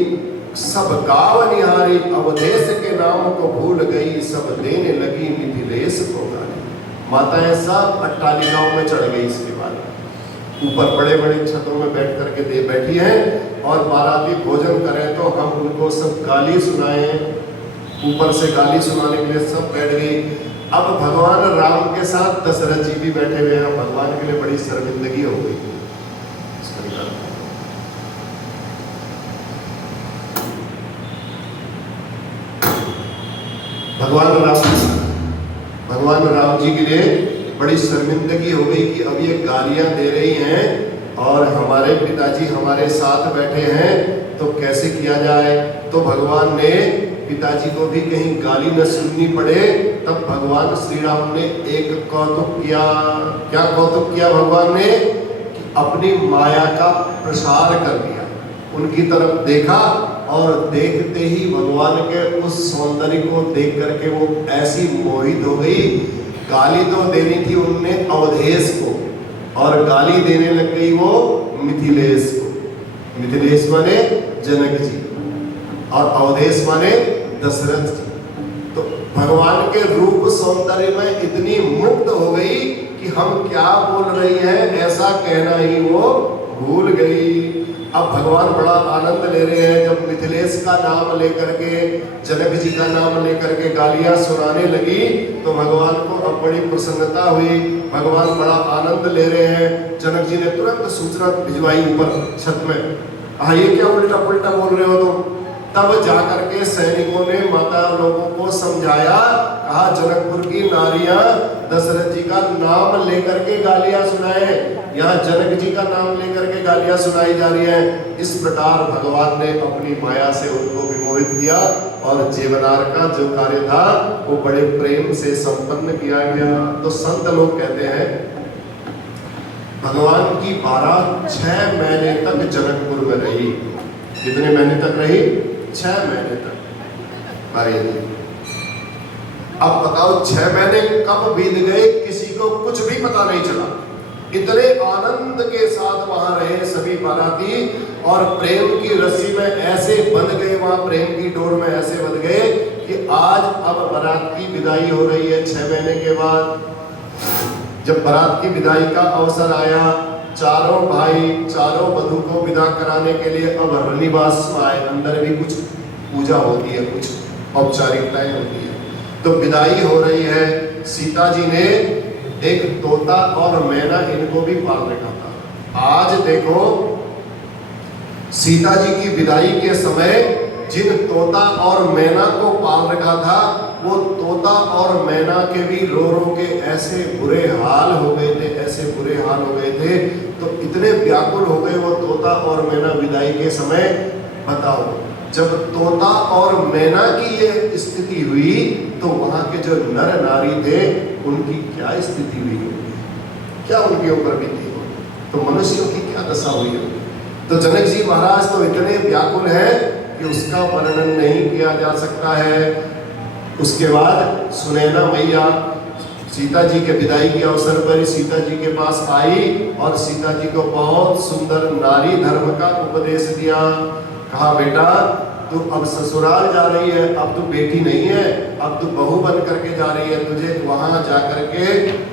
सब गाँव निहारी। अवधेश के नाम को भूल गई, सब देने लगी मिथिलेश को गाली। माताएं सब अट्टालिकाओं में चढ़ गई। इसके बाद ऊपर बड़े बड़े छतों में बैठ करके दे बैठी हैं, और बाराती भोजन करें तो हम उनको सब गाली सुनाएं। ऊपर से गाली सुनाने के लिए सब बैठ गई। अब भगवान राम के साथ दशरथ जी भी बैठे हुए हैं। भगवान के लिए बड़ी शर्मिंदगी हो गई। भगवान राम जी के लिए बड़ी शर्मिंदगी हो गई कि अब ये गालियां दे रही हैं और हमारे पिताजी हमारे साथ बैठे हैं, तो कैसे किया जाए। तो भगवान ने पिताजी को भी कहीं गाली न सुननी पड़े, तब भगवान श्री राम ने एक कौतुक किया। क्या कौतुक किया भगवान ने, कि अपनी माया का प्रसार कर दिया। उनकी तरफ देखा और देखते ही भगवान के उस सौंदर्य को देख करके वो ऐसी मोहित हो गई। गाली तो देनी थी उनने अवधेश को, और गाली देने लग गई वो मिथिलेश को। मिथिलेश माने जनक जी और अवधेश माने दशरथ जी। तो भगवान के रूप सौंदर्य में इतनी मुक्त हो गई कि हम क्या बोल रही हैं ऐसा कहना ही वो भूल गई। अब भगवान बड़ा आनंद ले रहे हैं। जब मिथिलेश का नाम लेकर के, जनक जी का नाम लेकर के गालियां सुनाने लगी, तो भगवान को अब बड़ी प्रसन्नता हुई। भगवान बड़ा आनंद ले रहे हैं। जनक जी ने तुरंत सूचना भिजवाई ऊपर छत में, हाँ ये क्या उल्टा पुल्टा बोल रहे हो तुम। तब जाकर के सैनिकों ने माता लोगों को समझाया, कहा जनकपुर की नारियां दशरथ जी का नाम लेकर के गालियां सुनाए, यहाँ जनक जी का नाम लेकर के गालियां सुनाई जा रही हैं। इस प्रकार भगवान ने अपनी माया से उनको विमोहित किया, और जेवनार का जो कार्य था वो बड़े प्रेम से संपन्न किया गया। तो संत लोग कहते हैं भगवान की बारात 6 महीने तक जनकपुर में रही। कितने महीने तक रही? 6 महीने तक। अब बताओ 6 महीने कब बीत गए किसी को कुछ भी पता नहीं चला। इतने आनंद के साथ वहां रहे सभी बाराती, और प्रेम की रस्सी में ऐसे बंध गए, वहां प्रेम की डोर में ऐसे बंध गए कि आज अब बारात की विदाई हो रही है 6 महीने के बाद। जब बारात की विदाई का अवसर आया, चारों भाई चारों वधू को विदा कराने के लिए अब रनिवास में आए। अंदर भी कुछ पूजा होती है, कुछ औपचारिकताएं होती है। तो विदाई हो रही है। सीता जी ने एक तोता और मैना इनको भी पाल रखा था। आज देखो सीता जी की विदाई के समय जिन तोता और मैना को पाल रखा था, वो तोता और मैना के भी रो रो के ऐसे बुरे हाल हो गए थे, ऐसे बुरे हाल हो गए थे, तो इतने व्याकुल हो गए वो तोता और मैना विदाई के समय। बताओ, जब तोता और मैना की ये स्थिति हुई तो वहां के जो नर नारी थे उनकी क्या स्थिति हुई होगी, क्या उनके ऊपर बीती होगी, तो मनुष्यों की क्या दशा हुई होगी। तो जनक जी महाराज तो इतने व्याकुल हैं कि उसका वर्णन नहीं किया जा सकता है। उसके बाद सुनैना मैया सीता जी के विदाई के अवसर पर सीता जी के पास आई और सीता जी को बहुत सुंदर नारी धर्म का उपदेश दिया। कहा, बेटा तू अब ससुराल जा रही है, अब तू बेटी नहीं है, अब तू बहू बन करके जा रही है, तुझे वहां जा करके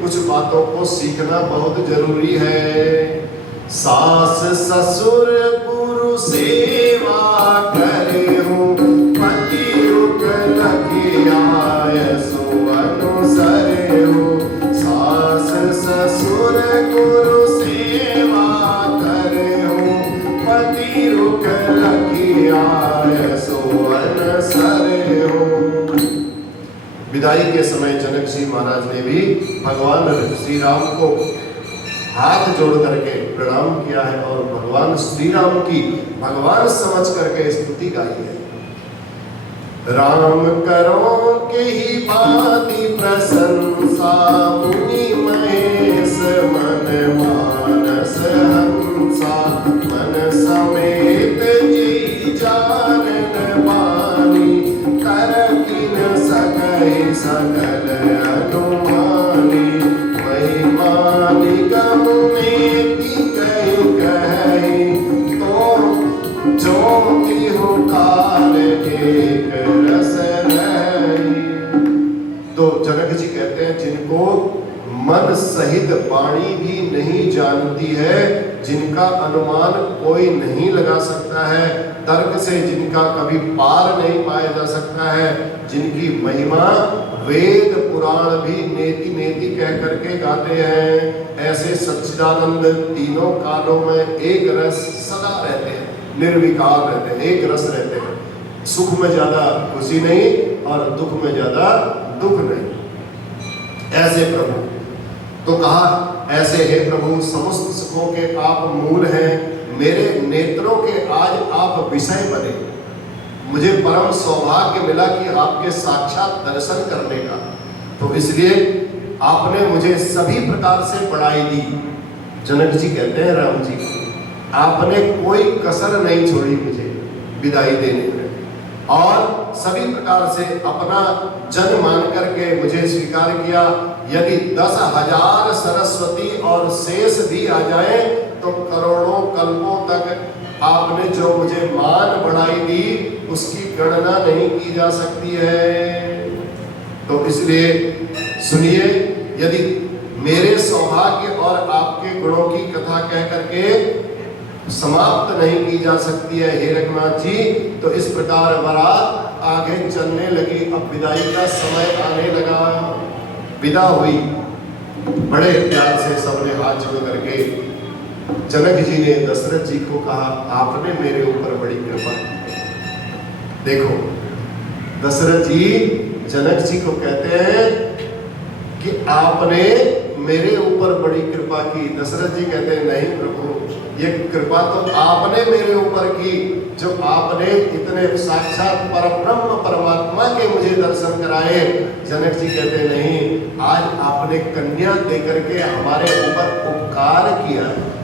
कुछ बातों को सीखना बहुत जरूरी है। सास ससुर गुरु सेवा करे हूँ, पति रुक लगे आय सो अनुसरे हूँ। सास ससुर गुरु सेवा करे हूँ, पति रुक लगे आय सो अनुसरे हूँ। विदाई के समय जनक जी महाराज ने भी भगवान श्री राम को हाथ जोड़ करके प्रणाम किया है और भगवान श्री राम की भगवान समझ करके स्तुति गाई है। राम करो के ही भांति प्रशंसा, मुनि महेश मन मानस हंसा। मन समेत जी जानन बानी, कर किन सकहि सकल अनुमानी। महिमा निगम में कहीं कहीं, तो जो तिहु काल एक रस रही। तो जनक जी कहते हैं, जिनको मन सहित वाणी भी नहीं जानती है, जिनका अनुमान कोई नहीं लगा सकता है, तर्क से जिनका कभी पार नहीं पाया जा सकता है, जिनकी महिमा वेद पुराण भी नेति नेति कह करके गाते हैं, ऐसे सच्चिदानंद तीनों कालों में एक रस सदा रहते हैं, निर्विकार रहते हैं, एक रस रहते हैं। सुख में ज्यादा खुशी नहीं और दुख में ज्यादा दुख नहीं। ऐसे प्रभु तो कहा, ऐसे हे प्रभु समस्त सुखों के आप मूल हैं, मेरे नेत्रों के आज आप विषय बने। मुझे परम सौभाग्य मिला कि आपके साक्षात दर्शन करने का, तो इसलिए आपने मुझे सभी प्रकार से बढ़ाई दी। जनक जी कहते हैं राम जी को, आपने कोई कसर नहीं छोड़ी मुझे विदाई देने में, और सभी प्रकार से अपना जन मान करके मुझे स्वीकार किया। यदि 10,000 सरस्वती और शेष भी आ जाए तो करोड़ों कल्पों तक आपने जो मुझे मान बढ़ाई दी उसकी गणना नहीं की जा सकती है। तो इसलिए सुनिए, यदि मेरे सौभाग्य और आपके गुणों की कथा कह करके समाप्त नहीं की जा सकती है हे रघुनाथ जी, तो इस प्रकार बारात आगे चलने लगी। अब विदाई का समय आने लगा। विदा हुई, बड़े प्यार से सबने हाथ जोड़ करके जनक जी ने दशरथ जी को कहा, आपने मेरे ऊपर बड़ी कृपा की। देखो, दशरथ जी जनक जी को कहते हैं कि आपने मेरे ऊपर बड़ी कृपा की। दशरथ जी कहते हैं, नहीं प्रभु, ये कृपा तो आपने मेरे ऊपर की, जो आपने इतने साक्षात परब्रह्म परमात्मा के मुझे दर्शन कराए। जनक जी कहते हैं, नहीं, आज आपने कन्या देकर के हमारे ऊपर उपकार किया है।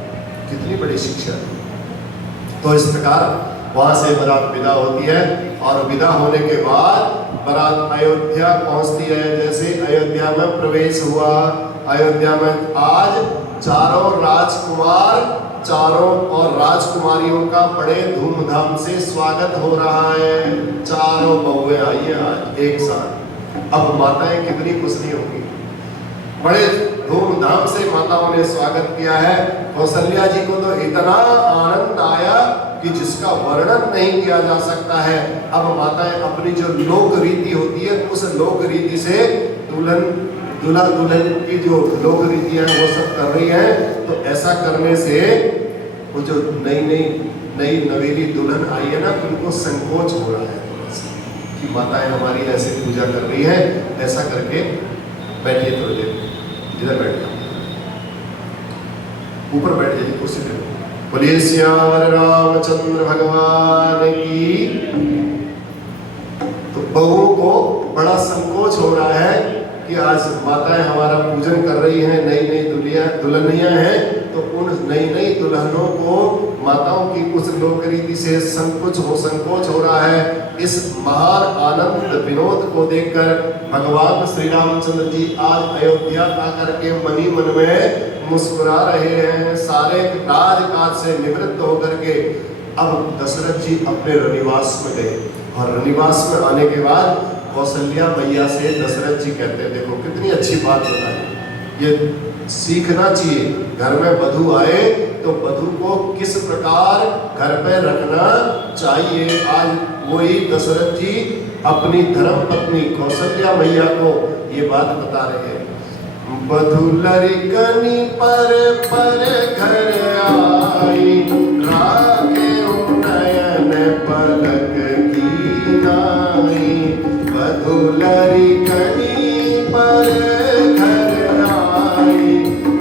कितनी बड़ी शिक्षा। तो इस प्रकार वहां से बारात विदा होती है, और विदा होने के बाद बारात अयोध्या पहुंचती है। जैसे अयोध्या में प्रवेश हुआ, अयोध्या में आज चारों राजकुमार, चारों और राजकुमारियों का बड़े धूमधाम से स्वागत हो रहा है। चारों बहुएं आई हैं आज एक साथ। अब माताएं कितनी खुश नहीं होंगी। बड़े धूमधाम से माताओं ने स्वागत किया है। कौशल्या जी को तो इतना आनंद आया कि जिसका वर्णन नहीं किया जा सकता है। अब माताएं अपनी जो लोक रीति होती है, उस लोक रीति से दूल्हा दुल्हन की जो लोक रीतियां वो सब कर रही हैं। तो ऐसा करने से वो जो नई नई नई नवेली दुल्हन आई है ना, उनको संकोच हो रहा है थोड़ा सा कि माताएं हमारी ऐसे पूजा कर रही है। ऐसा करके बैठिए थोड़ी देर, इधर बैठ जाओ, ऊपर बैठ जाइए कुर्सी पे। बोलिए सियावर रामचंद्र भगवान की। तो बहुओं को बड़ा संकोच हो रहा है कि आज माताएं हमारा पूजन कर रही हैं, नई नई दुल्हनियां हैं, तो उन नई नई दुल्हनों को माताओं की उस लोक रीति से संकोच हो रहा है। इस महान आनंद विनोद को देखकर भगवान श्री रामचंद्र जी आज अयोध्या आकर के मनी मन में मुस्कुरा रहे हैं। सारे राजकाज से निवृत्त होकर के अब दशरथ जी अपने रनिवास में गए, और रनिवास में आने के बाद कौशल्या मैया से दशरथ जी कहते हैं, देखो कितनी अच्छी बात बताई, ये सीखना चाहिए। घर में वधू आए तो वधू को किस प्रकार घर पे रखना चाहिए। आज वही दशरथ जी अपनी धर्म पत्नी कौशल्या मैया को ये बात बता रहे हैं। वधू लड़कनी पर घर आई, राखे नयन पलक की नाई। वधू लड़कनी पर घर आई,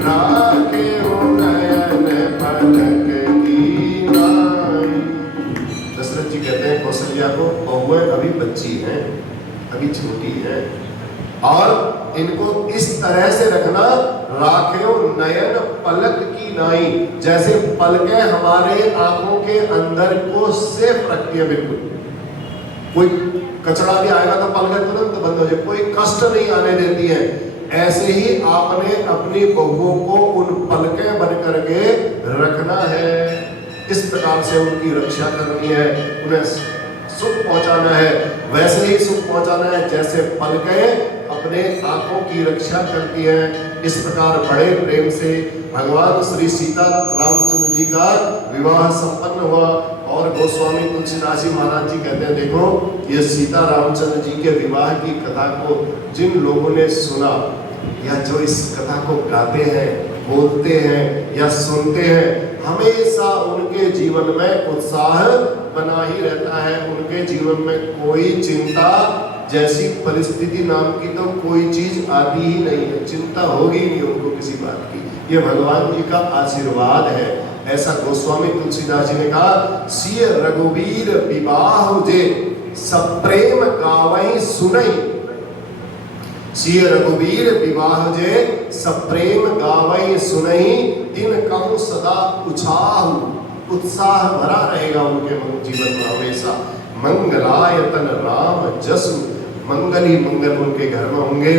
राखे नयन पलक की नाई। दशरथ जी कहते हैं कौशल्या को, बहुएं अभी बच्ची हैं, अभी छोटी हैं, और इनको इस तरह से रखना, राखेओ नयन पलक की नाई, जैसे पलकें हमारे आंखों के अंदर को सेफ रखती है। बिल्कुल कोई कचरा भी आएगा तो पलकें तुरंत बंद हो जाए, कोई कष्ट नहीं आने देती है। ऐसे ही आपने अपनी बहुओं को उन पलकें बन करके रखना है। इस प्रकार से उनकी रक्षा करनी है, उन्हें सुख पहुंचाना है। वैसे ही सुख पहुंचाना है जैसे पलकें अपने आंखों की रक्षा करती है। इस प्रकार बड़े प्रेम से भगवान श्री सीता रामचंद्र जी का विवाह संपन्न हुआ। और गोस्वामी तुलसीदास जी महाराज जी कहते हैं, देखो ये सीता रामचंद्र जी के विवाह की कथा को जिन लोगों ने सुना, या जो इस कथा को गाते हैं, बोलते हैं या सुनते हैं, हमेशा उनके जीवन में उत्साह बना ही रहता है। उनके जीवन में कोई चिंता जैसी परिस्थिति नाम की तो कोई चीज आती ही नहीं है, चिंता होगी नहीं उनको किसी बात की। ये भगवान जी का आशीर्वाद है। ऐसा गोस्वामी तुलसीदास जी ने कहा, सिय रघुवीर विवाह जे सप्रेम गावई सुनई। सिय रघुवीर विवाह जे सप्रेम गावई सुनई, दिन कहूं सदा उछाहु। उत्साह भरा रहेगा उनके जीवन में हमेशा। मंगलायतन राम जसु, मंगल ही मंगल उनके घर में होंगे।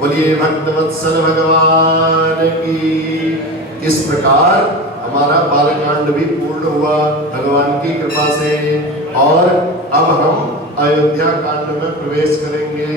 बोलिए भक्तवत्सल भगवान की। इस प्रकार हमारा बालकांड भी पूर्ण हुआ भगवान की कृपा से, और अब हम अयोध्या कांड में प्रवेश करेंगे।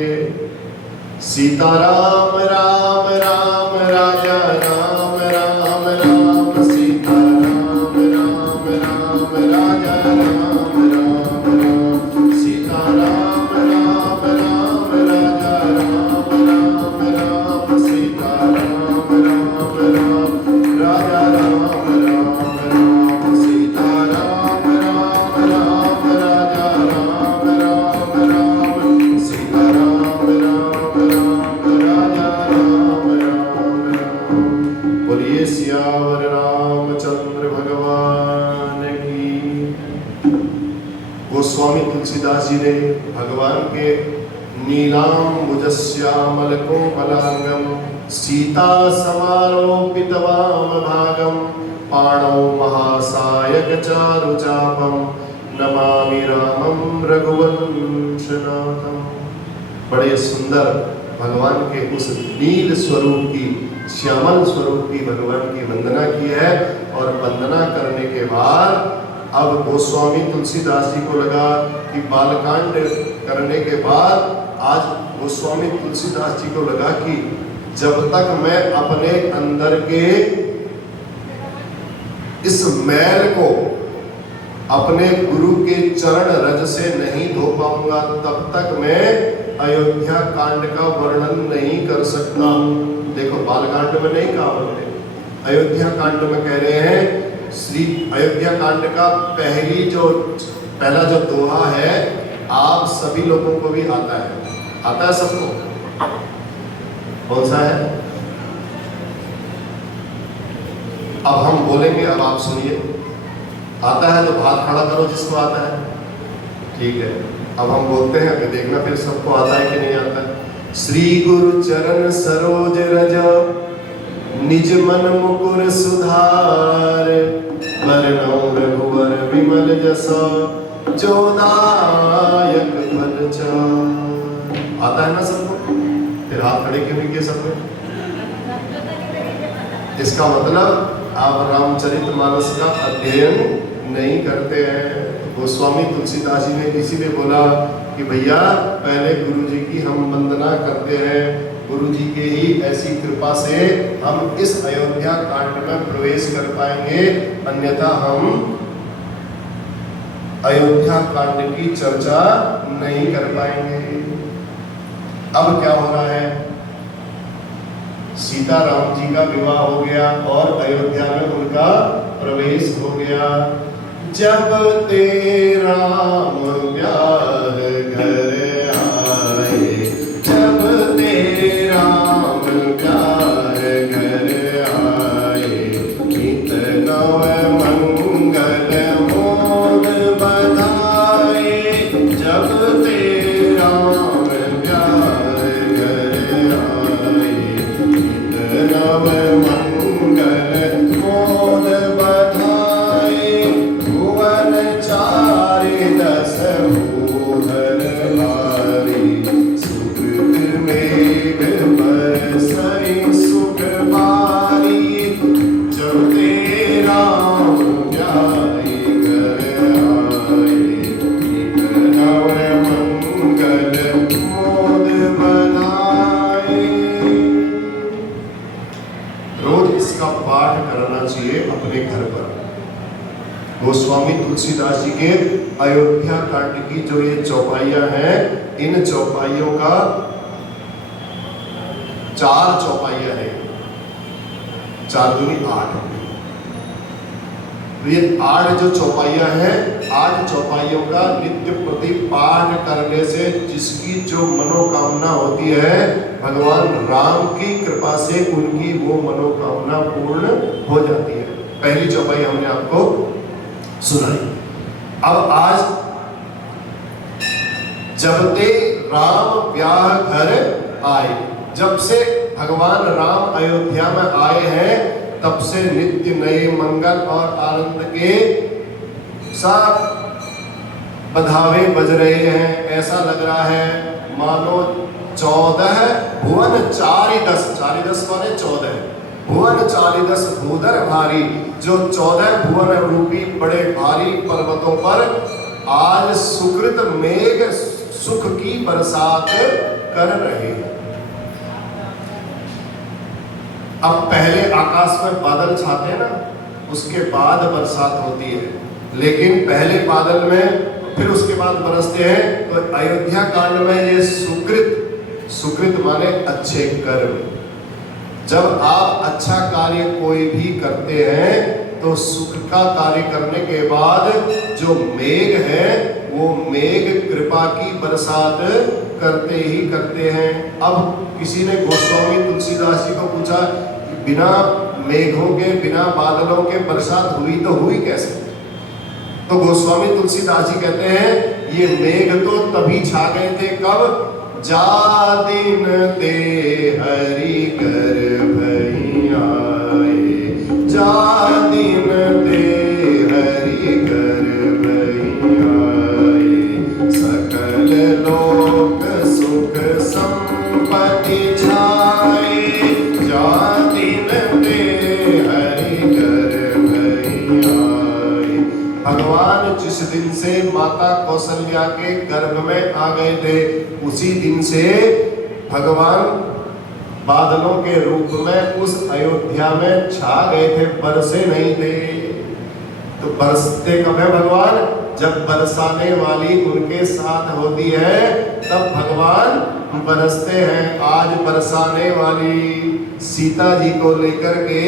सीताराम राम राम राजा राम राम राम, सीताराम राम राम राजा राम राम राम, सीताराम राम राम राजा राम राम राम, सीताराम राम राम राजा राम राम राम, सीताराम राम राम राजा राम राम राम, सीताराम राम राम राजा राम राम राम। बोलिए सियावर रामचंद्र भगवान की। गोस्वामी तुलसीदास जी ने भगवान के नीलांबुजश्यामल कोमलांगम, सीता समारोपित वाम भागम, पाणौ महासायक चारुचापम, नमामि रामं रघुवंशनाथम। बड़े सुंदर भगवान के उस नील स्वरूप की, श्यामल स्वरूप की भगवान की वंदना की है। और वंदना करने के बाद अब गोस्वामी तुलसीदास जी को लगा कि बालकांड करने के बाद आज गोस्वामी तुलसीदास जी को लगा कि जब तक मैं अपने अंदर के इस मैल को अपने गुरु के चरण रज से नहीं धो पाऊंगा, तब तक मैं अयोध्या कांड का वर्णन नहीं कर सकता। देखो बालकांड में नहीं कहा उन्होंने, अयोध्या कांड में कह रहे हैं श्री अयोध्या कांड का पहला जो दोहा है, आप सभी लोगों को भी आता है सबको? कौन सा है? अब हम बोलेंगे, अब आप सुनिए। आता है तो हाथ खड़ा करो जिसको आता है। ठीक है, अब हम बोलते हैं, अभी देखना फिर सबको आता है कि नहीं आता है। श्री गुरु चरण सरोज रज, निज मन मुकुर सुधार, बरनौ रघुवर विमल जस, जो दायक फल चार। आता है ना सबको? फिर हाथ खड़े क्यों नहीं किए सबने? इसका मतलब आप रामचरितमानस का अध्ययन नहीं करते हैं। गोस्वामी तुलसीदास जी ने इसीलिए बोला कि भैया पहले गुरु जी की हम वंदना करते हैं, गुरु जी के ही ऐसी कृपा से हम इस अयोध्या कांड में प्रवेश कर पाएंगे, अन्यथा हम अयोध्या कांड की चर्चा नहीं कर पाएंगे। अब क्या हो रहा है? सीता राम जी का विवाह हो गया और अयोध्या में उनका प्रवेश हो गया। जब ते राम ब्याह घर आए, जब ते राम ब्याह घर आए, गीत नव मंगल मोद बधाए। जब ते राम ब्याह घर आए, गीत नव मंगल मोद बधाए। भुवन चारि दस भूधर भारी, सुकृत मेघ बरसई सुख बारी। जब ते राम ब्याहि घर आए, गीत नव मंगल मोद बधाए। रोज इसका पाठ करना चाहिए अपने घर पर। गोस्वामी तुलसीदास जी के अयोध्या कांड की जो ये चौपाइयां हैं, इन चौपाइयों का 4 चौपाइयां हैं, 4 दूनी 8। तो ये 8 जो चौपाइयां हैं, 8 चौपाइयों का नित्य प्रति पाठ करने से जिसकी जो मनोकामना होती है, भगवान राम की कृपा से उनकी वो मनोकामना पूर्ण हो जाती है। पहली चौपाई हमने आपको सुनाई। अब आज जब ते राम ब्याह घर आए, जब से भगवान राम अयोध्या में आए हैं, तब से नित्य नए मंगल और आनंद के साथ बधावे बज रहे हैं। ऐसा लग रहा है मानो 14 भुवन 410 माने 14 भुवन 410 भूधर भारी, जो 14 भुवन रूपी बड़े भारी पर्वतों पर आज सुकृत मेघ सुख की बरसात कर रहे हैं। अब पहले आकाश में बादल छाते हैं ना, उसके बाद बरसात होती है, लेकिन पहले बादल में फिर उसके बाद बरसते हैं। तो अयोध्या कांड में ये सुकृत माने अच्छे कर्म। जब आप अच्छा कार्य कोई भी करते हैं तो सुख का कार्य करने के बाद जो मेघ है, वो मेघ कृपा की बरसात करते ही करते हैं। अब किसी ने गोस्वामी तुलसीदास जी को पूछा, बिना मेघों के, बिना बादलों के बरसात हुई तो हुई कैसे? तो गोस्वामी तुलसीदास जी कहते हैं, ये मेघ तो तभी छा गए थे, कब? जा दिन ते हरि कर भई आए, जा दिन ते हरि कर भई आए। सकल लोक सुख संपत्ति छाए, जा दिन ते हरि कर भई आए। भगवान जिस दिन से माता कौशल्या के गर्भ में आ गए थे, उसी दिन से भगवान बादलों के रूप में उस अयोध्या में छा गए थे, बरसे नहीं थे। तो बरसते कब है भगवान? जब बरसाने वाली उनके साथ होती है, तब भगवान बरसते हैं। आज बरसाने वाली सीता जी को लेकर के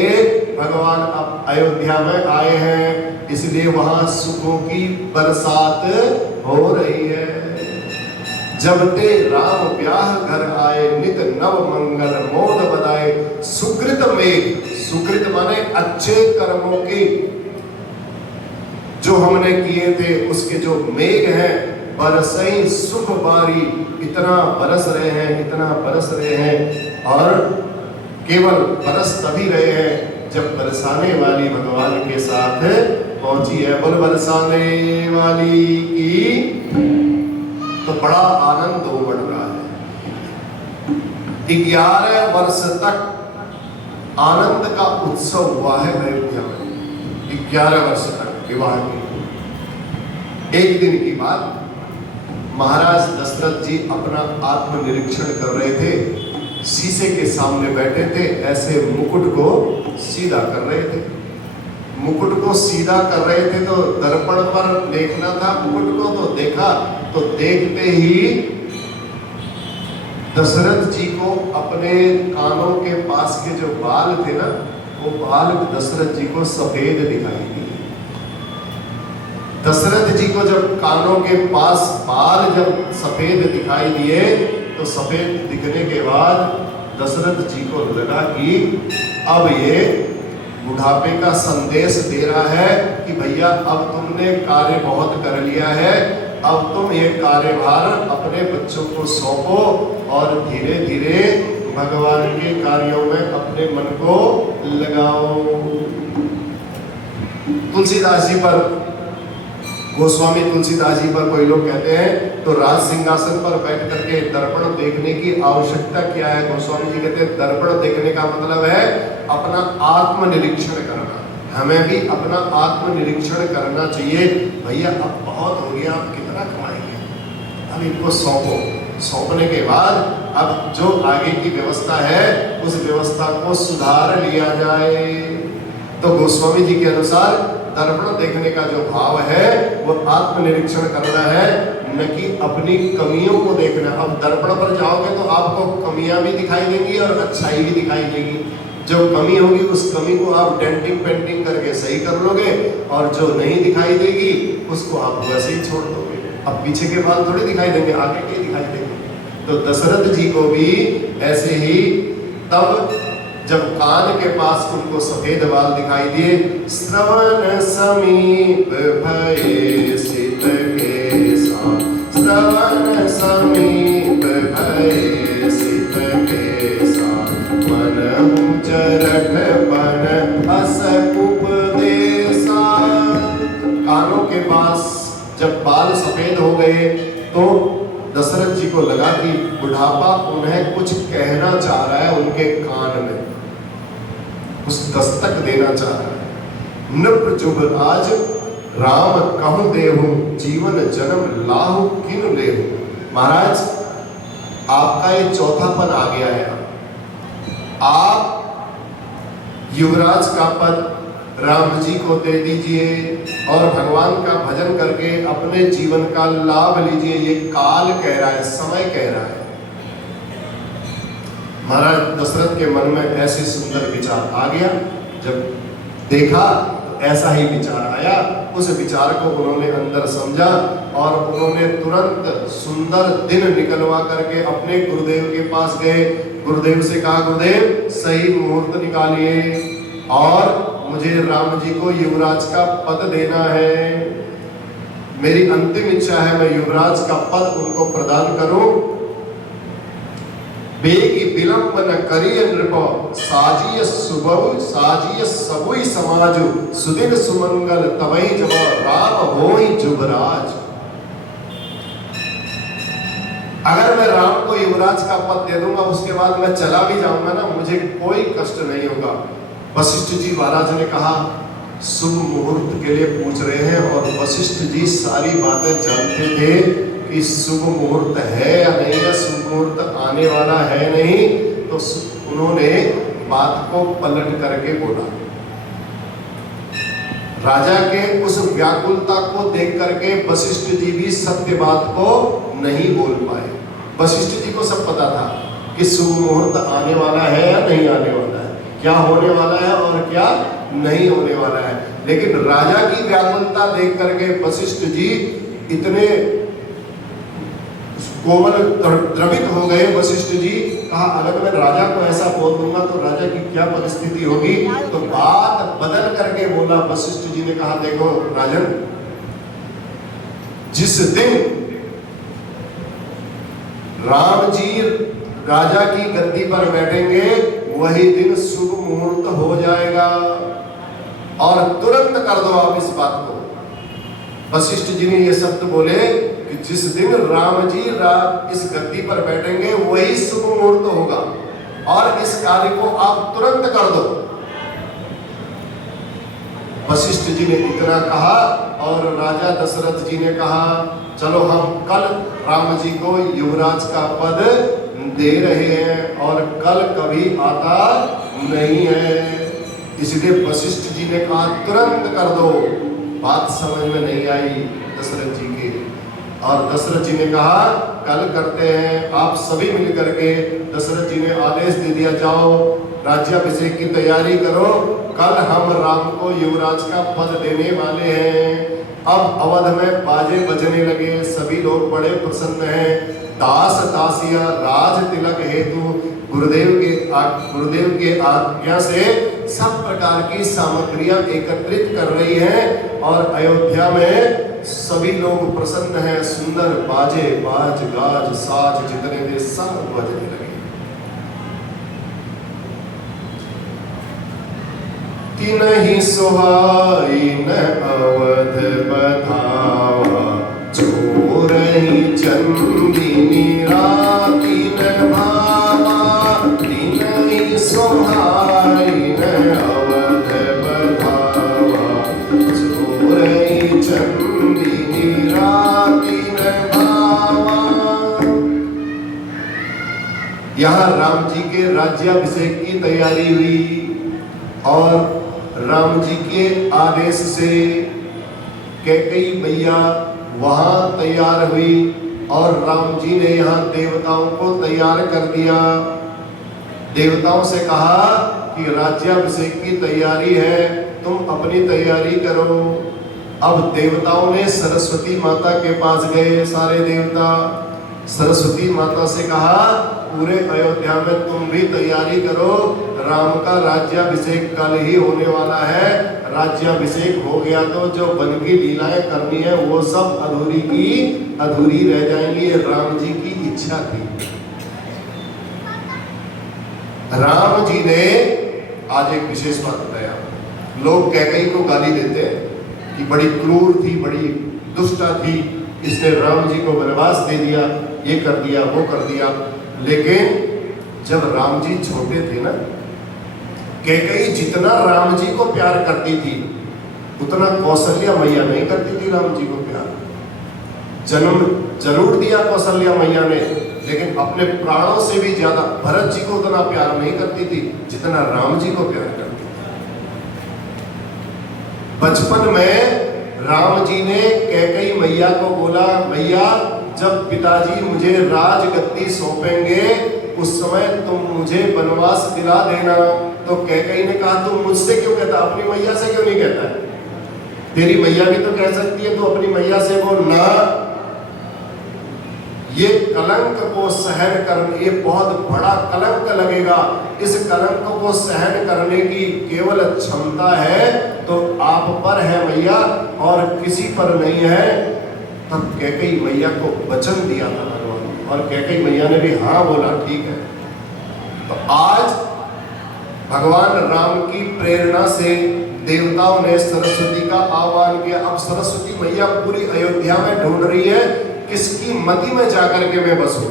भगवान अब अयोध्या में आए हैं, इसलिए वहां सुखों की बरसात हो रही है। जब ते राम ब्याह घर आए, नित नव मंगल मोद बधाए। सुकृत मेघ, सुकृत माने अच्छे कर्मों की जो हमने किए थे उसके जो मेघ हैं, बरसई सुख बारी। इतना बरस रहे हैं, इतना बरस रहे हैं, और केवल बरस तभी रहे हैं जब बरसाने वाली भगवान के साथ पहुंची है। बोल बरसाने वाली की, तो बड़ा आनंद हो बढ़ रहा है। 11 वर्ष तक आनंद का उत्सव हुआ है अयोध्या में, 11 वर्ष तक विवाह की। एक दिन की बात, महाराज दशरथ जी अपना आत्मनिरीक्षण कर रहे थे, शीशे के सामने बैठे थे, ऐसे मुकुट को सीधा कर रहे थे। मुकुट को सीधा कर रहे थे तो दर्पण पर देखना था मुकुट को, तो देखा तो देखते ही दशरथ जी को अपने कानों के पास के जो बाल थे ना, वो बाल दशरथ जी को सफेद दिखाई दिए। दशरथ जी को जब कानों के पास बाल जब सफेद दिखाई दिए, तो सफेद दिखने के बाद दशरथ जी को लगा कि अब ये बुढ़ापे का संदेश दे रहा है कि भैया अब तुमने कार्य बहुत कर लिया है, अब तुम ये कार्यभार अपने बच्चों को सौंपो और धीरे धीरे भगवान के कार्यों में अपने मन को लगाओ। तुलसीदास जी पर, गोस्वामी तुलसीदास जी पर कोई लोग कहते हैं तो राज सिंहासन पर बैठ करके दर्पण देखने की आवश्यकता क्या है। गोस्वामी जी कहते हैं दर्पण देखने का मतलब है अपना आत्मनिरीक्षण करना। हमें भी अपना आत्मनिरीक्षण करना चाहिए। भैया अब बहुत हो गया, आप कितना कमाएंगे, अब इनको सौंपो। सौंपने के बाद अब जो आगे की व्यवस्था है उस व्यवस्था को सुधार लिया जाए। तो गोस्वामी जी के अनुसार दर्पण देखने का जो भाव है वो आत्मनिरीक्षण करना है, न कि अपनी कमियों को देखना। अब दर्पण पर जाओगे तो आपको कमियां भी दिखाई देंगी और अच्छाई भी दिखाई देगी। जो कमी होगी उस कमी को आप डेंटिंग पेंटिंग करके सही कर लोगे, और जो नहीं दिखाई देगी उसको आप वैसे ही छोड़ दोगे। अब पीछे के बाल थोड़ी दिखाई देंगे, आगे के दिखाई देंगे। तो दशरथ जी को भी ऐसे ही तब जब कान के पास उनको सफेद बाल दिखाई दिए, श्रवण समीप भये सित केसा, श्रवण समीप भये सित केसा, मनहु चरठ पन अस उपदेसा। कानों के पास जब बाल सफेद हो गए तो दशरथ जी को लगा कि बुढ़ापा उन्हें कुछ कहना चाह रहा है, उनके कान में कुछ दस्तक देना चाह रहा है। नृप जुबराज राम कहूं देहु, जीवन जन्म लाहु किन लेहु। महाराज आपका ये चौथापन आ गया है। आप युवराज का पद राम जी को दे दीजिए और भगवान का भजन करके अपने जीवन का लाभ लीजिए। ये काल कह रहा है, समय कह रहा है। महाराज दशरथ के मन में ऐसे सुंदर विचार आ गया। जब देखा तो ऐसा ही विचार आया। उस विचार को उन्होंने अंदर समझा और उन्होंने तुरंत सुंदर दिन निकलवा करके अपने गुरुदेव के पास गए। गुरुदेव से कहा, गुरुदेव सही मुहूर्त निकालिए और मुझे राम जी को युवराज का पद देना है। मेरी अंतिम इच्छा है मैं युवराज का पद उनको प्रदान करूं। बेगी विलंब न करिय नृप, साजिय सुबह साजिय सबुई समाज, सुदिन सुमंगल तबई जब राम होई जुबराज। अगर मैं राम को युवराज का पद दे दूंगा, उसके बाद मैं चला भी जाऊंगा ना, मुझे कोई कष्ट नहीं होगा। वशिष्ठ जी महाराज ने कहा, शुभ मुहूर्त के लिए पूछ रहे हैं, और वशिष्ठ जी सारी बातें जानते थे कि शुभ मुहूर्त है या नहीं है, शुभ मुहूर्त आने वाला है नहीं। तो उन्होंने बात को पलट करके बोला। राजा के उस व्याकुलता को देख करके वशिष्ठ जी भी सत्य बात को नहीं बोल पाए। वशिष्ठ जी को सब पता था कि शुभ मुहूर्त आने वाला है या नहीं आने वाला है, क्या होने वाला है और क्या नहीं होने वाला है। लेकिन राजा की व्याकुलता देख करके वशिष्ठ जी इतने कोमल द्रवित हो गए। वशिष्ठ जी कहा अगर मैं राजा को ऐसा बोल दूंगा तो राजा की क्या परिस्थिति होगी। तो बात बदल करके बोला, वशिष्ठ जी ने कहा देखो राजन, जिस दिन राम जी राजा की गद्दी पर बैठेंगे वही दिन शुभ मुहूर्त हो जाएगा, और तुरंत कर दो आप इस बात को। वशिष्ठ जी ने ये शब्द बोले कि जिस दिन राम जी इस गद्दी पर बैठेंगे वही शुभ मुहूर्त होगा, और इस कार्य को आप तुरंत कर दो। वशिष्ठ जी ने इतना कहा और राजा दशरथ जी ने कहा चलो हम कल राम जी को युवराज का पद दे रहे हैं, और कल कभी आता नहीं है। इसलिए वशिष्ठ जी ने कहा तुरंत कर दो। बात समझ में नहीं आई दशरथ जी की, और दशरथ जी ने कहा कल करते हैं। आप सभी मिल करके दशरथ जी ने आदेश दे दिया, जाओ राज्याभिषेक की तैयारी करो, कल हम राम को युवराज का पद देने वाले हैं। अब अवध में बाजे बजने लगे, सभी लोग बड़े प्रसन्न हैं। दास दासियां राज तिलक हेतु गुरुदेव के आज्ञा से सब प्रकार की सामग्रियां एकत्रित कर रही हैं, और अयोध्या में सभी लोग प्रसन्न हैं। सुंदर बाजे बाज गाज साज जितने थे सब बजने लगे। तिनहि सुहाइन अवध बधावा, चोरहि चंदिनी रातिन भावा। तिनहि सुहाइन अवध बधावा, चोरहि चंदिनी रातिन भावा। यहाँ राम जी के राज्याभिषेक की तैयारी हुई, और राम जी के आदेश से कैकेयी मैया वहां तैयार हुई, और राम जी ने यहाँ देवताओं को तैयार कर दिया। देवताओं से कहा कि राज्याभिषेक की तैयारी है, तुम अपनी तैयारी करो। अब देवताओं ने सरस्वती माता के पास गए, सारे देवता सरस्वती माता से कहा पूरे अयोध्या में तुम भी तैयारी करो, राम का राज्याभिषेक कल ही होने वाला है। राज्याभिषेक हो गया तो जो वन की लीलाएं करनी है वो सब अधूरी की अधूरी रह जाएंगी। राम जी की इच्छा थी। राम जी ने आज एक विशेष बात बताया। लोग कैकेयी को गाली देते हैं कि बड़ी क्रूर थी, बड़ी दुष्टा थी, इसने राम जी को वनवास दे दिया, ये कर दिया, वो कर दिया। लेकिन जब राम जी छोटे थे ना, कैकेयी जितना राम जी को प्यार करती थी उतना कौशल्या मैया नहीं करती थी राम जी को प्यार। जन्म जरूर दिया कौशल्या मैया ने, लेकिन अपने प्राणों से भी ज्यादा भरत जी को उतना प्यार नहीं करती थी जितना राम जी को प्यार करती थी। बचपन में राम जी ने कैकेयी मैया को बोला, मैया जब पिताजी मुझे राजगद्दी सौंपेंगे उस समय तुम मुझे वनवास दिला देना। तो कैकेयी ने कहा तुम मुझसे क्यों कहता, अपनी मैया से क्यों नहीं कहता है? तेरी मैया भी तो कह सकती है, तो अपनी मैया से बोल ना। ये कलंक को सहन करने, ये बहुत बड़ा कलंक लगेगा, इस कलंक को सहन करने की केवल क्षमता है तो आप पर है मैया, और किसी पर नहीं है। तब कैकेयी मैया को वचन दिया था भगवान, और कैकेयी मैया ने भी हाँ बोला, ठीक है। तो आज भगवान राम की प्रेरणा से देवताओं ने सरस्वती का आह्वान किया। अब सरस्वती मैया पूरी अयोध्या में ढूंढ रही है किसकी मति में जाकर के मैं बसूं,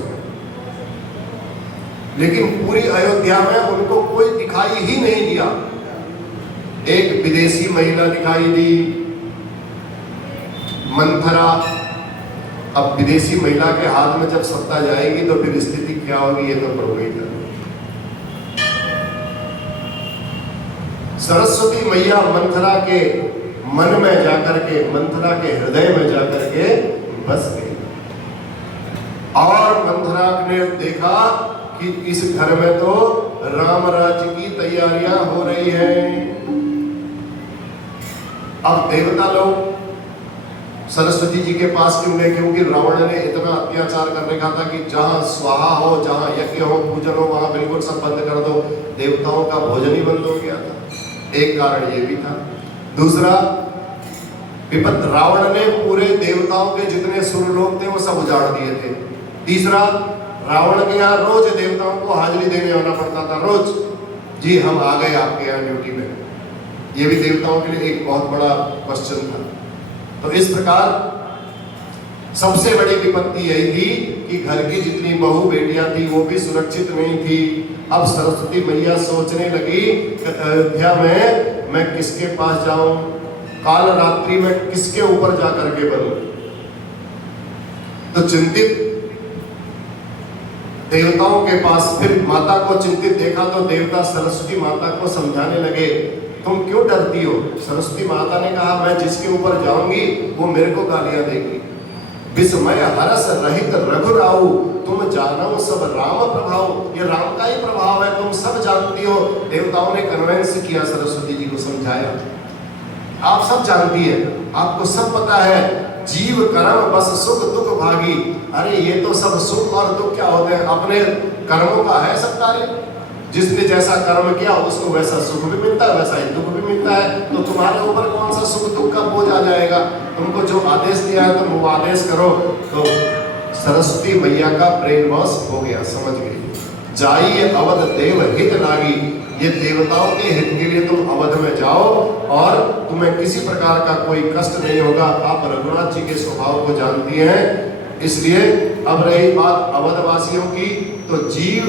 लेकिन पूरी अयोध्या में उनको कोई दिखाई ही नहीं दिया। एक विदेशी महिला दिखाई दी, मंथरा। अब विदेशी महिला के हाथ में जब सत्ता जाएगी तो फिर स्थिति क्या होगी, ये तो प्रभु ही जाने। सरस्वती मैया मंथरा के मन में जाकर के, मंथरा के हृदय में जाकर के बस गई, और मंथरा ने देखा कि इस घर में तो राम राज्य की तैयारियां हो रही हैं। अब देवता लोग सरस्वती जी के पास क्यों गए? क्योंकि रावण ने इतना अत्याचार कर रखा था कि जहां स्वाहा हो, जहां यज्ञ हो, पूजन हो, वहां बिल्कुल सब बंद कर दो। देवताओं का भोजन ही बंद हो गया था। एक कारण ये भी था। दूसरा, विपत रावण ने पूरे देवताओं के जितने सुरलोक थे वो सब उजाड़ दिए थे। तीसरा, रावण के यहाँ रोज देवताओं को हाजिरी देने आना पड़ता था, रोज जी हम आ गए आपके यहाँ ड्यूटी में। ये भी देवताओं के लिए एक बहुत बड़ा क्वेश्चन था। तो इस प्रकार सबसे बड़ी विपत्ति यही थी कि घर की जितनी बहू बेटियां थी वो भी सुरक्षित नहीं थी। अब सरस्वती मैया सोचने लगी अयोध्या में मैं किसके पास जाऊं, काल रात्रि में किसके ऊपर जाकर के बनूं। तो चिंतित देवताओं के पास, फिर माता को चिंतित देखा तो देवता सरस्वती माता को समझाने लगे, तुम क्यों डरती हो? सरस्वती माता ने कहा मैं जिसके ऊपर जाऊंगी वो मेरे को गालियां देगी। विस्मय हरस रहित रघुराऊ, तुम जानो सब राम प्रभाव। ये राम का ही प्रभाव है, तुम सब जानती हो। देवताओं ने कन्वेंस किया, सरस्वती जी को समझाया, आप सब जानती है, आपको सब पता है, जीव कर्म बस सुख दुख भागी। अरे ये तो सब सुख और दुख क्या होते हैं, अपने कर्मों का है सब कार्य। जिसने जैसा कर्म किया उसको वैसा सुख भी मिलता है, वैसा ही दुख भी मिलता है। तो तुम्हारे ऊपर कौन सा सुख दुख का बोझ आ जाएगा? तुमको जो आदेश दिया है तुम वो आदेश करो। तो सरस्वती मैया का ब्रेन वॉश हो गया, समझ गई। जाइए अवध देव हित लागी, ये देवताओं के हित के लिए तुम अवध में जाओ और तुम्हें किसी प्रकार का कोई कष्ट नहीं होगा। आप रघुनाथ जी के स्वभाव को जानती हैं। इसलिए अब रही बात अवधवासियों की, तो जीव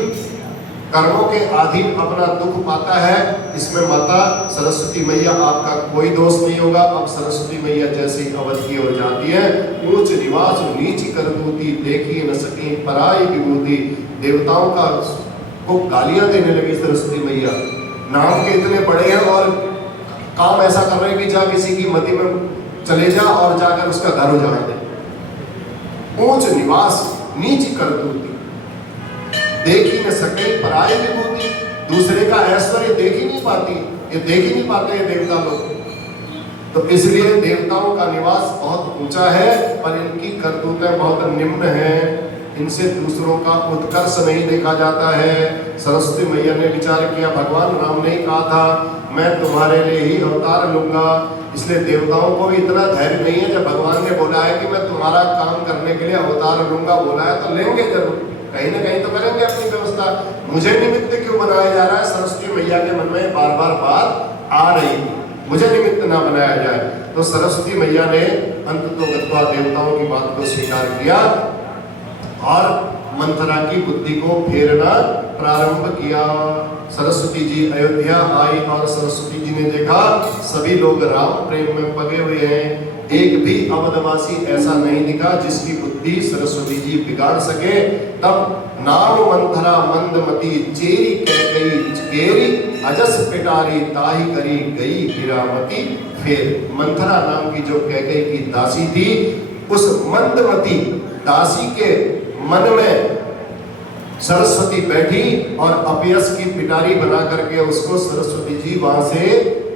कर्मों के अधीन अपना दुख पाता है। इसमें माता सरस्वती मैया आपका कोई दोष नहीं होगा। अब सरस्वती मैया जैसे ही अवध की ओर जाती है, ऊंच निवास नीच करतूती, देखी न सकी पराई विभूति। देवताओं का को गालियां देने लगी सरस्वती मैया, नाम के इतने बड़े हैं और काम ऐसा कर रहे हैं कि जा किसी की मति में चले जा और जाकर उसका घर उजाड़ दे। ऊंच निवास नीच करतूती, देख ही न सके पराई विभूति। दूसरे का ऐश्वर्य देख ही नहीं पाती, ये देख ही नहीं पाते हैं देवता लोग। तो इसलिए देवताओं का निवास बहुत ऊंचा है पर इनकी करतूतें बहुत निम्न हैं। इनसे दूसरों का उत्कर्ष नहीं देखा जाता है। सरस्वती मैया ने विचार किया, भगवान राम ने कहा था मैं तुम्हारे लिए ही अवतार लूंगा। इसलिए देवताओं को भी इतना धैर्य नहीं है, जब भगवान ने बोला है कि मैं तुम्हारा काम करने के लिए अवतार लूंगा, बोला है तो लेंगे जरूर, कहीं ना कहीं तो करेंगे अपनी व्यवस्था। मुझे निमित्त क्यों बनाया जा रहा है? सरस्वती मैया के मन में बार बार बात आ रही थी, मुझे निमित्त ना बनाया जाए। तो सरस्वती मैया ने अंततोगत्वा देवताओं की बात को स्वीकार किया और मंथरा की बुद्धि को फेरना प्रारंभ किया। सरस्वती जी अयोध्या आई और सरस्वती जी ने देखा सभी लोग राम प्रेम में पगे हुए हैं। एक भी अवधवासी ऐसा नहीं दिखा जिसकी बुद्धि सरस्वती जी बिगाड़ सके। तब नाम मंथरा मंदमती, चेरी कैकई केरी, अजस पिटारी ताही करी गई हीरावती फेर। मंथरा नाम की जो कैकई की दासी थी, उस मंदमती दासी के मन में सरस्वती बैठी और अपयस की पिटारी बना करके उसको सरस्वती जी वहां से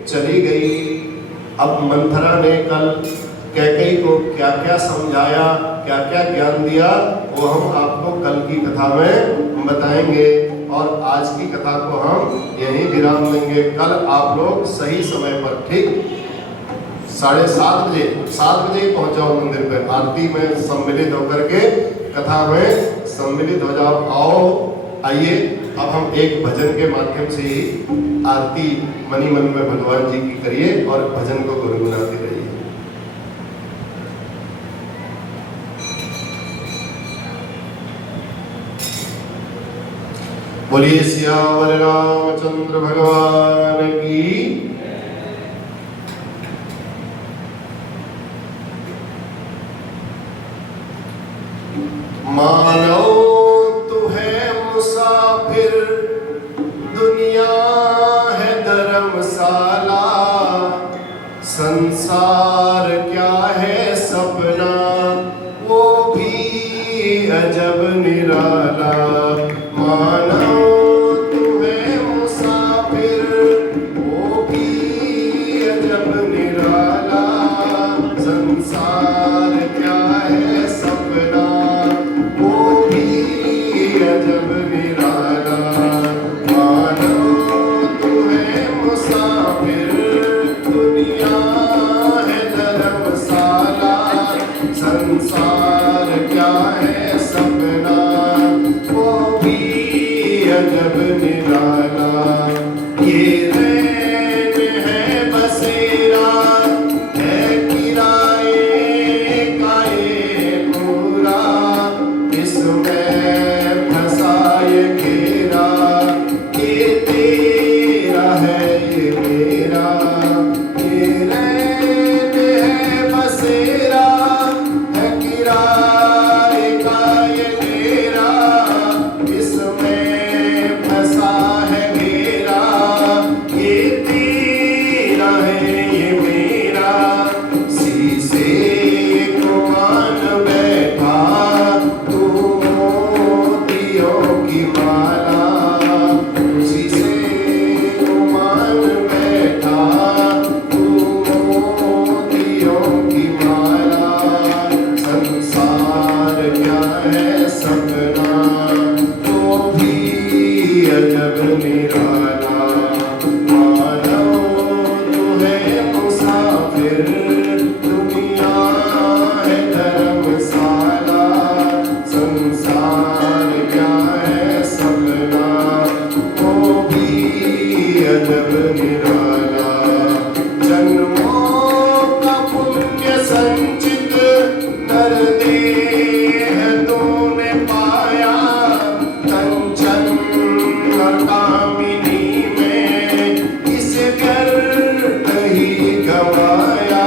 चली गई। अब मंथरा ने कल कैकेयी को क्या क्या समझाया, क्या क्या ज्ञान दिया, वो हम आपको कल की कथा में बताएंगे। और आज की कथा को हम यहीं विराम देंगे। कल आप लोग सही समय पर ठीक 7:30 बजे 7 बजे पहुंच जाओ मंदिर पे, आरती में सम्मिलित होकर के कथा में सम्मिलित हो जाओ। आओ आइए, अब हम एक भजन के माध्यम से ही आरती मनी मन में भगवान जी की करिए और भजन को गुनगुनाते रहिए। बोलिए सियावर रामचंद्र भगवान की। मानो तू है मुसाफिर, दुनिया है धर्मशाला, संसार क्या है सपना, वो भी अजब निराला। मानो है ये मेरा, शीशे को मान बैठा तू मोतियों की माला, शीशे को मान बैठा तू मोतियों की माला। संसार क्या है सपना तो भी अजब निराला, मानो तू है मुसाफिर दुनिया है धर्मशाला। संसार क्या है सपना तो भी अजब निराला। जन्मों का पुण्य संचित नर देह तूने पाया, कंचन और कामिनी में इसे व्यर्थ ही गवाया।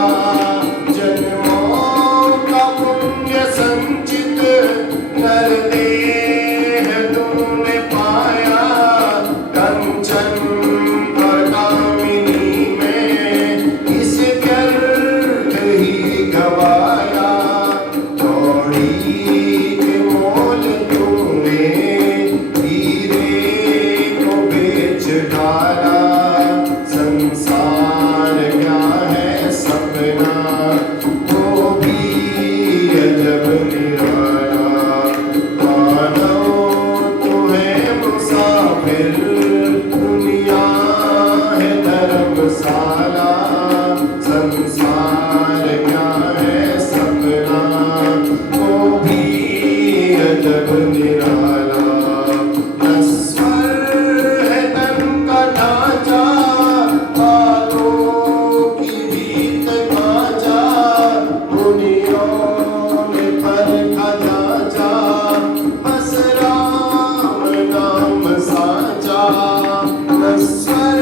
जन्मों का पुण्य संचित नर देह तूने पाया, कंचन और कामिनी में इसे व्यर्थ ही गवाया। दौड़ी के मोल तूने हीरे को बेच डाला। संसार क्या है सपना तो भी अजब निराला, मानो तू है मुसाफिर दुनिया है धर्मशाला। संसार क्या है सपना तो भी अजब निराला। नश्वर है तन का ढांचा, बालों की बीत कांचा, मुनियों ने परखा जांचा, बस राम नाम साचा। नश्वर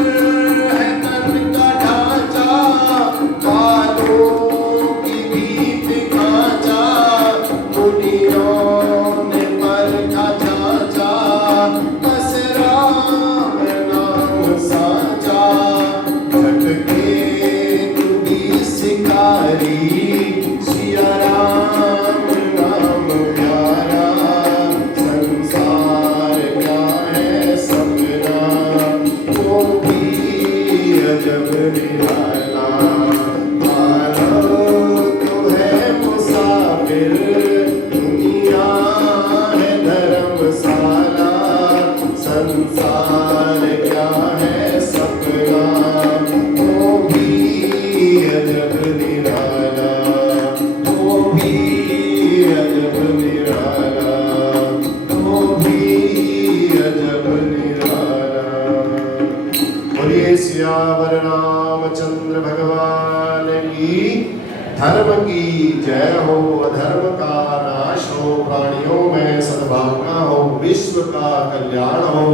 है तन का ढांचा, बालों की बीत कांचा, मुनियों ने परखा जांचा, बस राम नाम साचा। भटके तू भी शिकारी, सिया राम नाम प्यारा। संसार क्या है सपना तो भी अजब निराला, मानो तू है मुसाफिर दुनिया है धर्मशाला। संसार क्या है सपना तो भी अजब निराला, तो भी अजब निराला, तो भी अजब निराला। बोलिए सियावर रामचंद्र भगवान की, धर्म की जय हो, अधर्म का नाश हो, प्राणियों में सद्भावना हो, विश्व का कल्याण हो।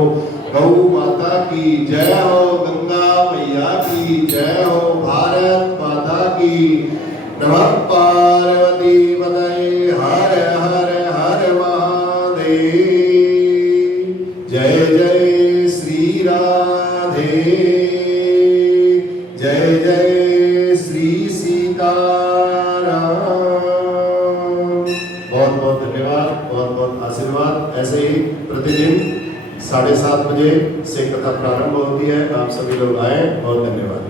गौ माता की जय हो, गंगा मैया की जय हो, भारत माता की। नमः पार्वती पतये, हर हर हर महादेव। जय जय श्री राधे, जय जय श्री सीताराम। बहुत बहुत धन्यवाद, बहुत बहुत आशीर्वाद। ऐसे ही प्रतिदिन 7:30 बजे से कथा प्रारंभ होती है। आप सभी लोग आए। बहुत धन्यवाद।